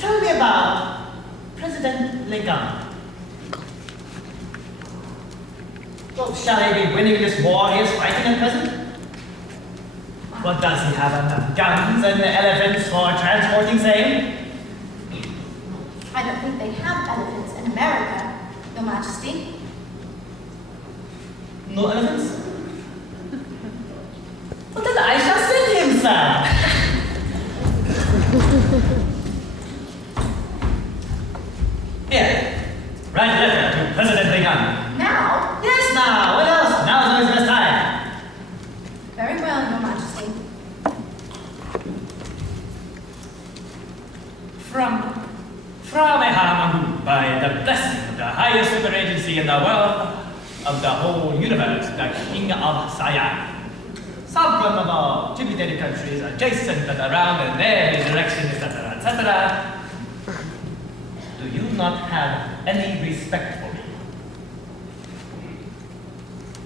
Tell me about President Lincoln. Well, shall he be winning this war he is fighting at present? What does he have enough guns and elephants for transporting same? I don't think they have elephants in America, Your Majesty. No elephants? Well, then I shall send him some. Here, write a letter to President Lincoln. Now? Yes, now. What else? Now's his best time. Very well, Your Majesty. From Ehamangu, by the blessing of the highest super agency in the world, of the whole universe, the King of Siam. Sovereign of all tributary countries adjacent and around and their direction, etc., etc. Do you not have any respect for me?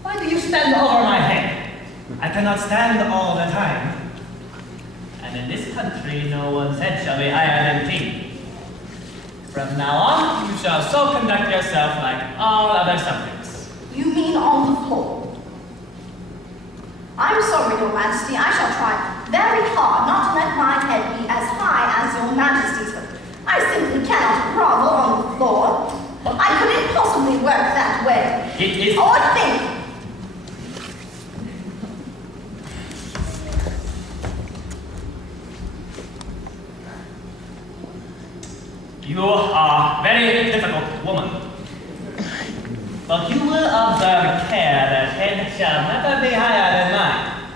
Why do you stand over my head? I cannot stand all the time. And in this country, no one's head shall be higher than king. From now on, you shall so conduct yourself like all other subjects. You mean on the floor? I'm sorry, Your Majesty. I shall try very hard not to let my head be as high as Your Majesty's, but I simply cannot grovel on the floor. I couldn't possibly work that way. It is... Or think. You are a very difficult woman. But you will observe care that head shall never be higher than mine.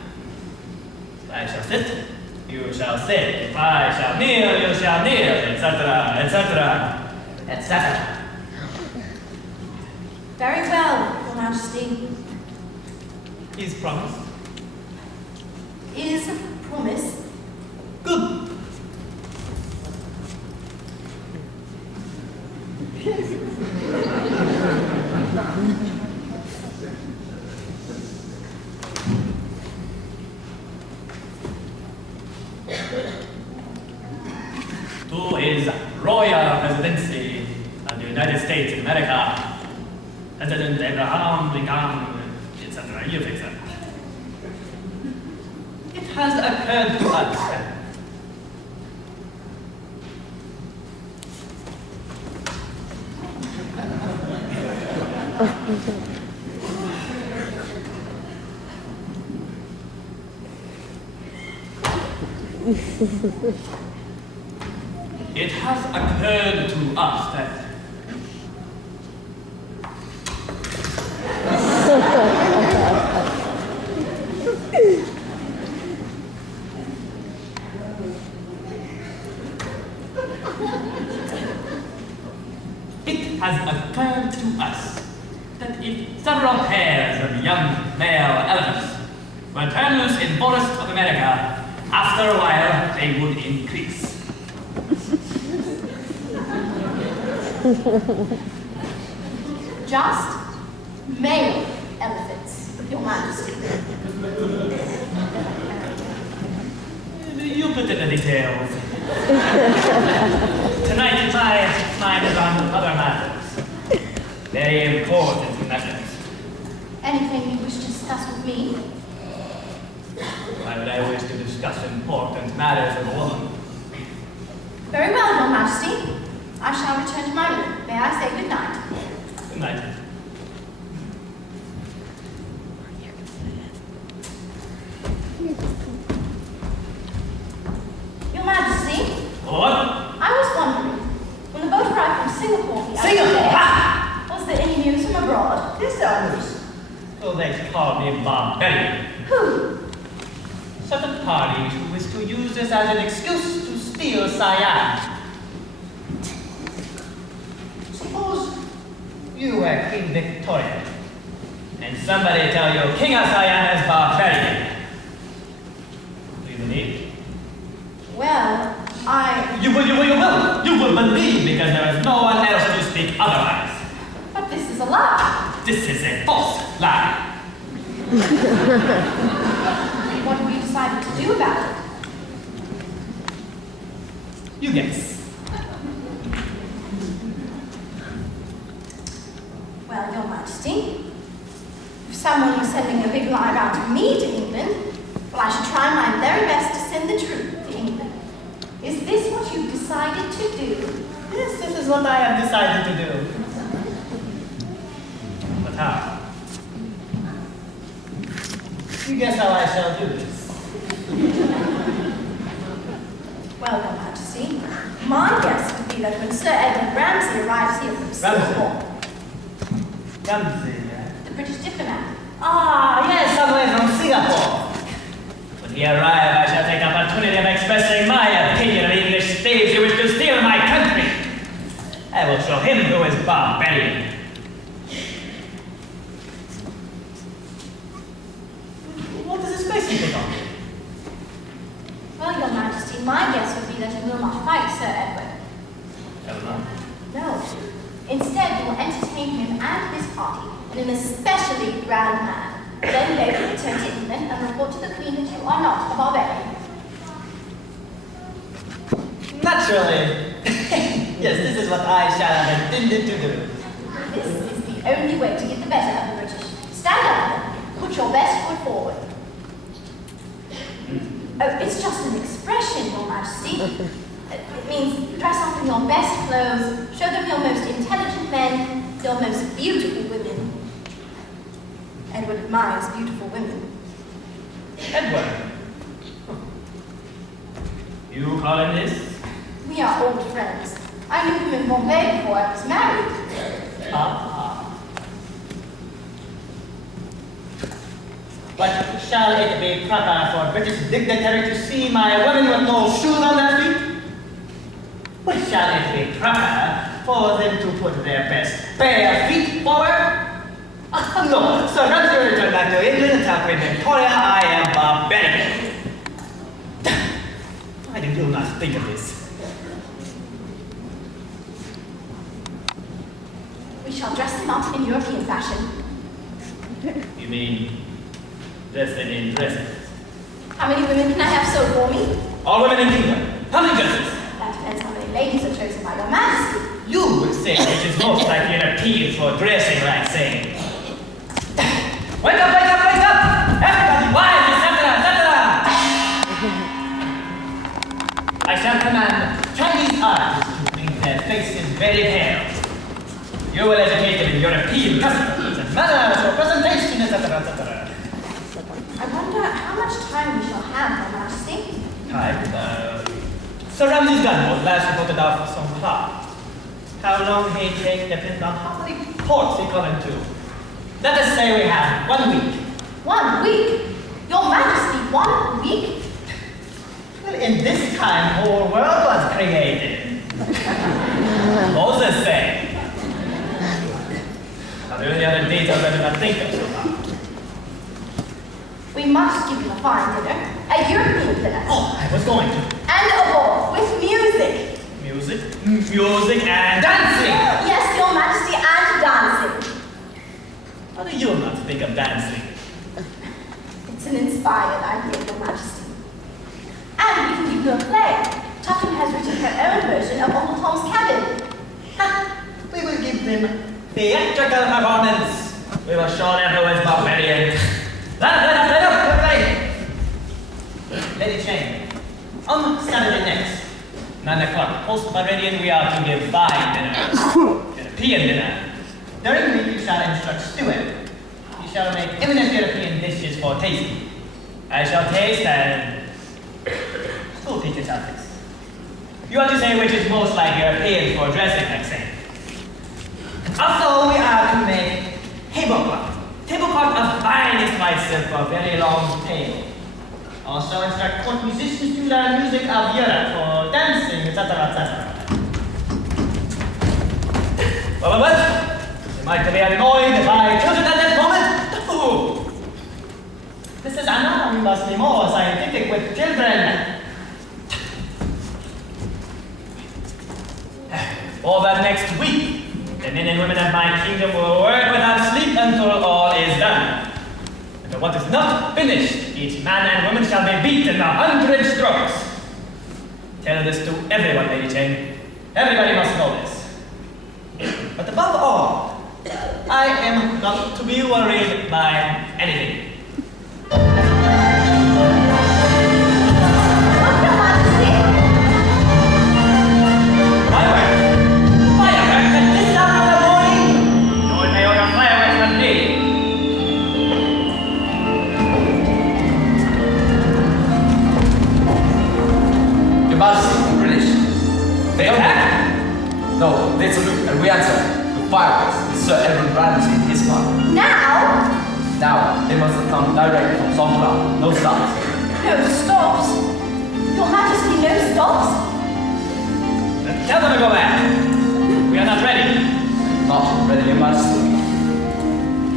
If I shall sit, you shall sit. If I shall kneel, you shall kneel, etc., etc., etc. Very well, Your Majesty. Is promised? Is promise. Good. To his royal residency of the United States of America, President Abraham Lincoln, etc. You fix it. It has occurred to us that it has occurred to us that if several pairs of young male elephants were turned loose in forests of America, after a while they would increase. Just male elephants, Your Majesty. You put in the details. Tonight my mind is on other matters. Very important matters. Anything you wish to discuss with me? Why would I wish to discuss important matters with a woman? Very well, Your Majesty. I shall return to my room. May I say good night? Good night. Your Majesty, What? I was wondering, when the boat arrived from Singapore the other Singapore? day, Ah! was there any news from abroad? Yes, there are news. So they call me barbarian. Who? Certain parties who wish to use this as an excuse to steal Siam. Suppose you were King Victoria, and somebody tell you King of Siam is barbarian. Do you believe? Well, You will believe because there is no one else to speak otherwise. But this is a lie. This is a false lie. What have you decided to do about it? You guess. Well, Your Majesty, if someone was sending a big lie about me to England, well, I should try my very best to send the truth to England. Is this what you've decided to do? Yes, this is what I have decided to do. But how? You guess how I shall do this. Well, Your Majesty, my guess would be that when Sir Edward Ramsay arrives here from Singapore, Ramsay, the British diplomat, Ah, yes, somewhere from Singapore. When he arrives, I shall take opportunity of expressing my opinion of English thieves who wish to steal my country. I will show him who is barbarian. What does this face you think on? Well, Your Majesty, my guess would be that you will not fight Sir Edward. Eleanor? No. Instead, you will entertain him and his party in an especially grand manner. Then go to return to England and report to the Queen that you are not a barbarian. Naturally. Yes, this is what I shall have intended to do. This is the only way to get the better of the British. Stand up then. Put your best foot forward. Oh, it's just an expression, Your Majesty. It means dress up in your best clothes, show them your most intelligent men, your most beautiful women. Edward admires beautiful women. Edward? You call him this? We are old friends. I knew him in Bombay before I was married. Ah. But shall it be proper for British dignitary to see my women with no shoes on their feet? But shall it be proper for them to put their best bare feet forward? No, so once you return back to England and tell Queen Victoria I am barbarian. Why did you not think of this? We shall dress them up in European fashion. You mean dressed in dresses? How many women can I have so for me? All women in England. How many dresses? That depends how many ladies are chosen by Your Majesty. You would say which is most likely an appeal for dressing like saying, wake up, wake up, wake up! Everybody, wise, etc., etc. I shall command Chinese artists to make their faces very pale. You will educate them in European customs and manners for presentation, etc., etc. I wonder how much time we shall have, Your Majesty. Time? Sir Ramsay's gun was last reported out for some clock. How long he take depends on how many ports he come into. Let us say we have 1 week. 1 week? Your Majesty, 1 week? Well, in this time, whole world was created. Moses said. Are there any other details I did not think of so far? We must give you a fine dinner. A European dinner. Oh, I was going to. And a ball with music. Music? Music and dancing! Yes, Your Majesty, and dancing. How do you not think of dancing? It's an inspired idea, Your Majesty. And we can give you a play. TUPTIM has written her own version of Uncle Tom's Cabin. We will give them theatrical performance. We will show them who is barbarian. Let up, Lady Jane, on Saturday next, 9 o'clock, post-meridian, we are to give 5 dinners. European dinner. During the week, you shall instruct steward. He shall make eminent European dishes for tasting. I shall taste and school teacher shall taste. You are to say which is most like European for dressing, like saying. Also, we are to make tablecloth. Tablecloth of finest white silk for very long tail. Also instruct court musicians to learn music of Europe for dancing, etc., etc. Well, you might be annoyed if I children at that moment. Ooh. Mrs. Anna, we must be more scientific with children. For the next week, the men and women of my kingdom will work without sleep until all is done. And what is not finished, each man and woman shall be beaten 100 strokes. Tell this to everyone, Lady Jane. Everybody must know this. But above all, I am not to be worried by anything. They attack? No, they salute and we answer. The fireworks with Sir Edward Ramsay in his part. Now? Now, they must come direct from Songkla. No stops. No stops? Your Majesty, no stops? Tell them to go back. We are not ready. Not ready, Your Majesty.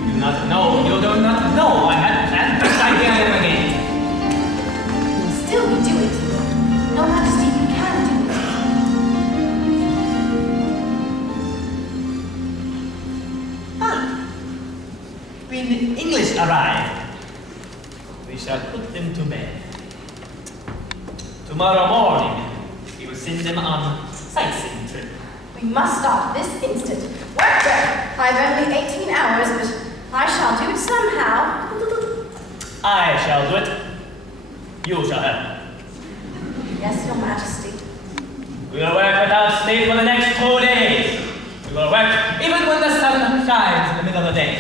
You do not know. You do not know. I had the best idea ever again. Still we do it. No Majesty, we can do it. When the English arrive, we shall put them to bed. Tomorrow morning, we will send them on sightseeing trip. We must start this instant. Work, Jack. I've only 18 hours, but I shall do it somehow. I shall do it. You shall help. Yes, Your Majesty. We will work without sleep for the next 2 days. We will work even when the sun shines in the middle of the day.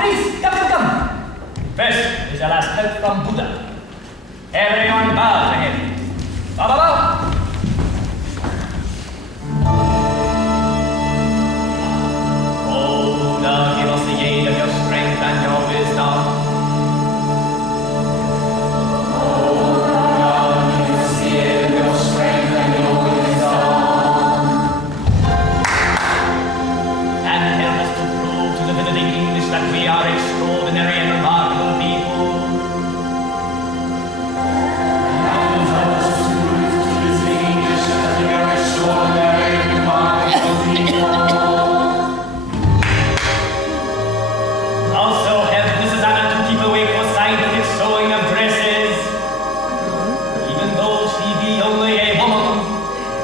Please, come. First, we shall ask help from Buddha. Everyone bow to him. Bow. Oh, Buddha, give us the aid of your strength and your wisdom. That we are extraordinary and remarkable people. Also help Mrs. Anna to keep awake for scientific sewing of dresses. Even though she be only a woman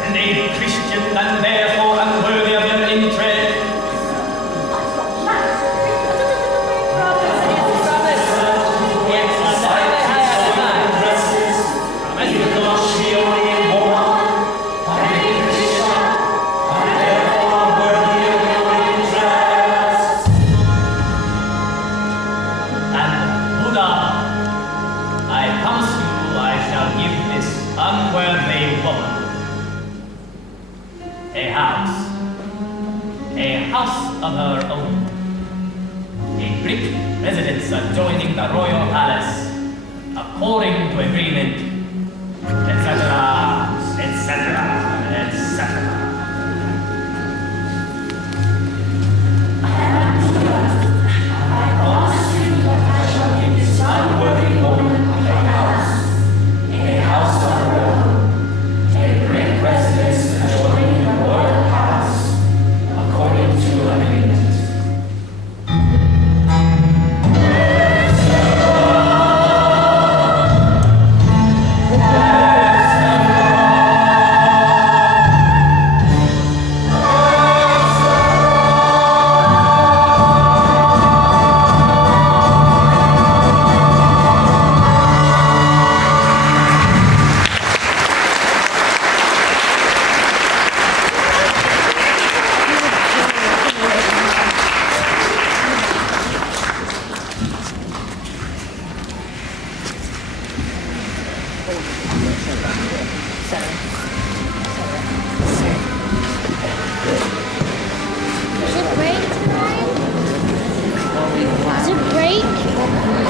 and a Christian and therefore unworthy of your interest. A house of her own. A brick residence adjoining the royal palace, according to agreement, etc., etc., etc. Unworthy woman a house of her own, a brick residence adjoining the royal palace, according to agreement.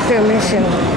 Permission.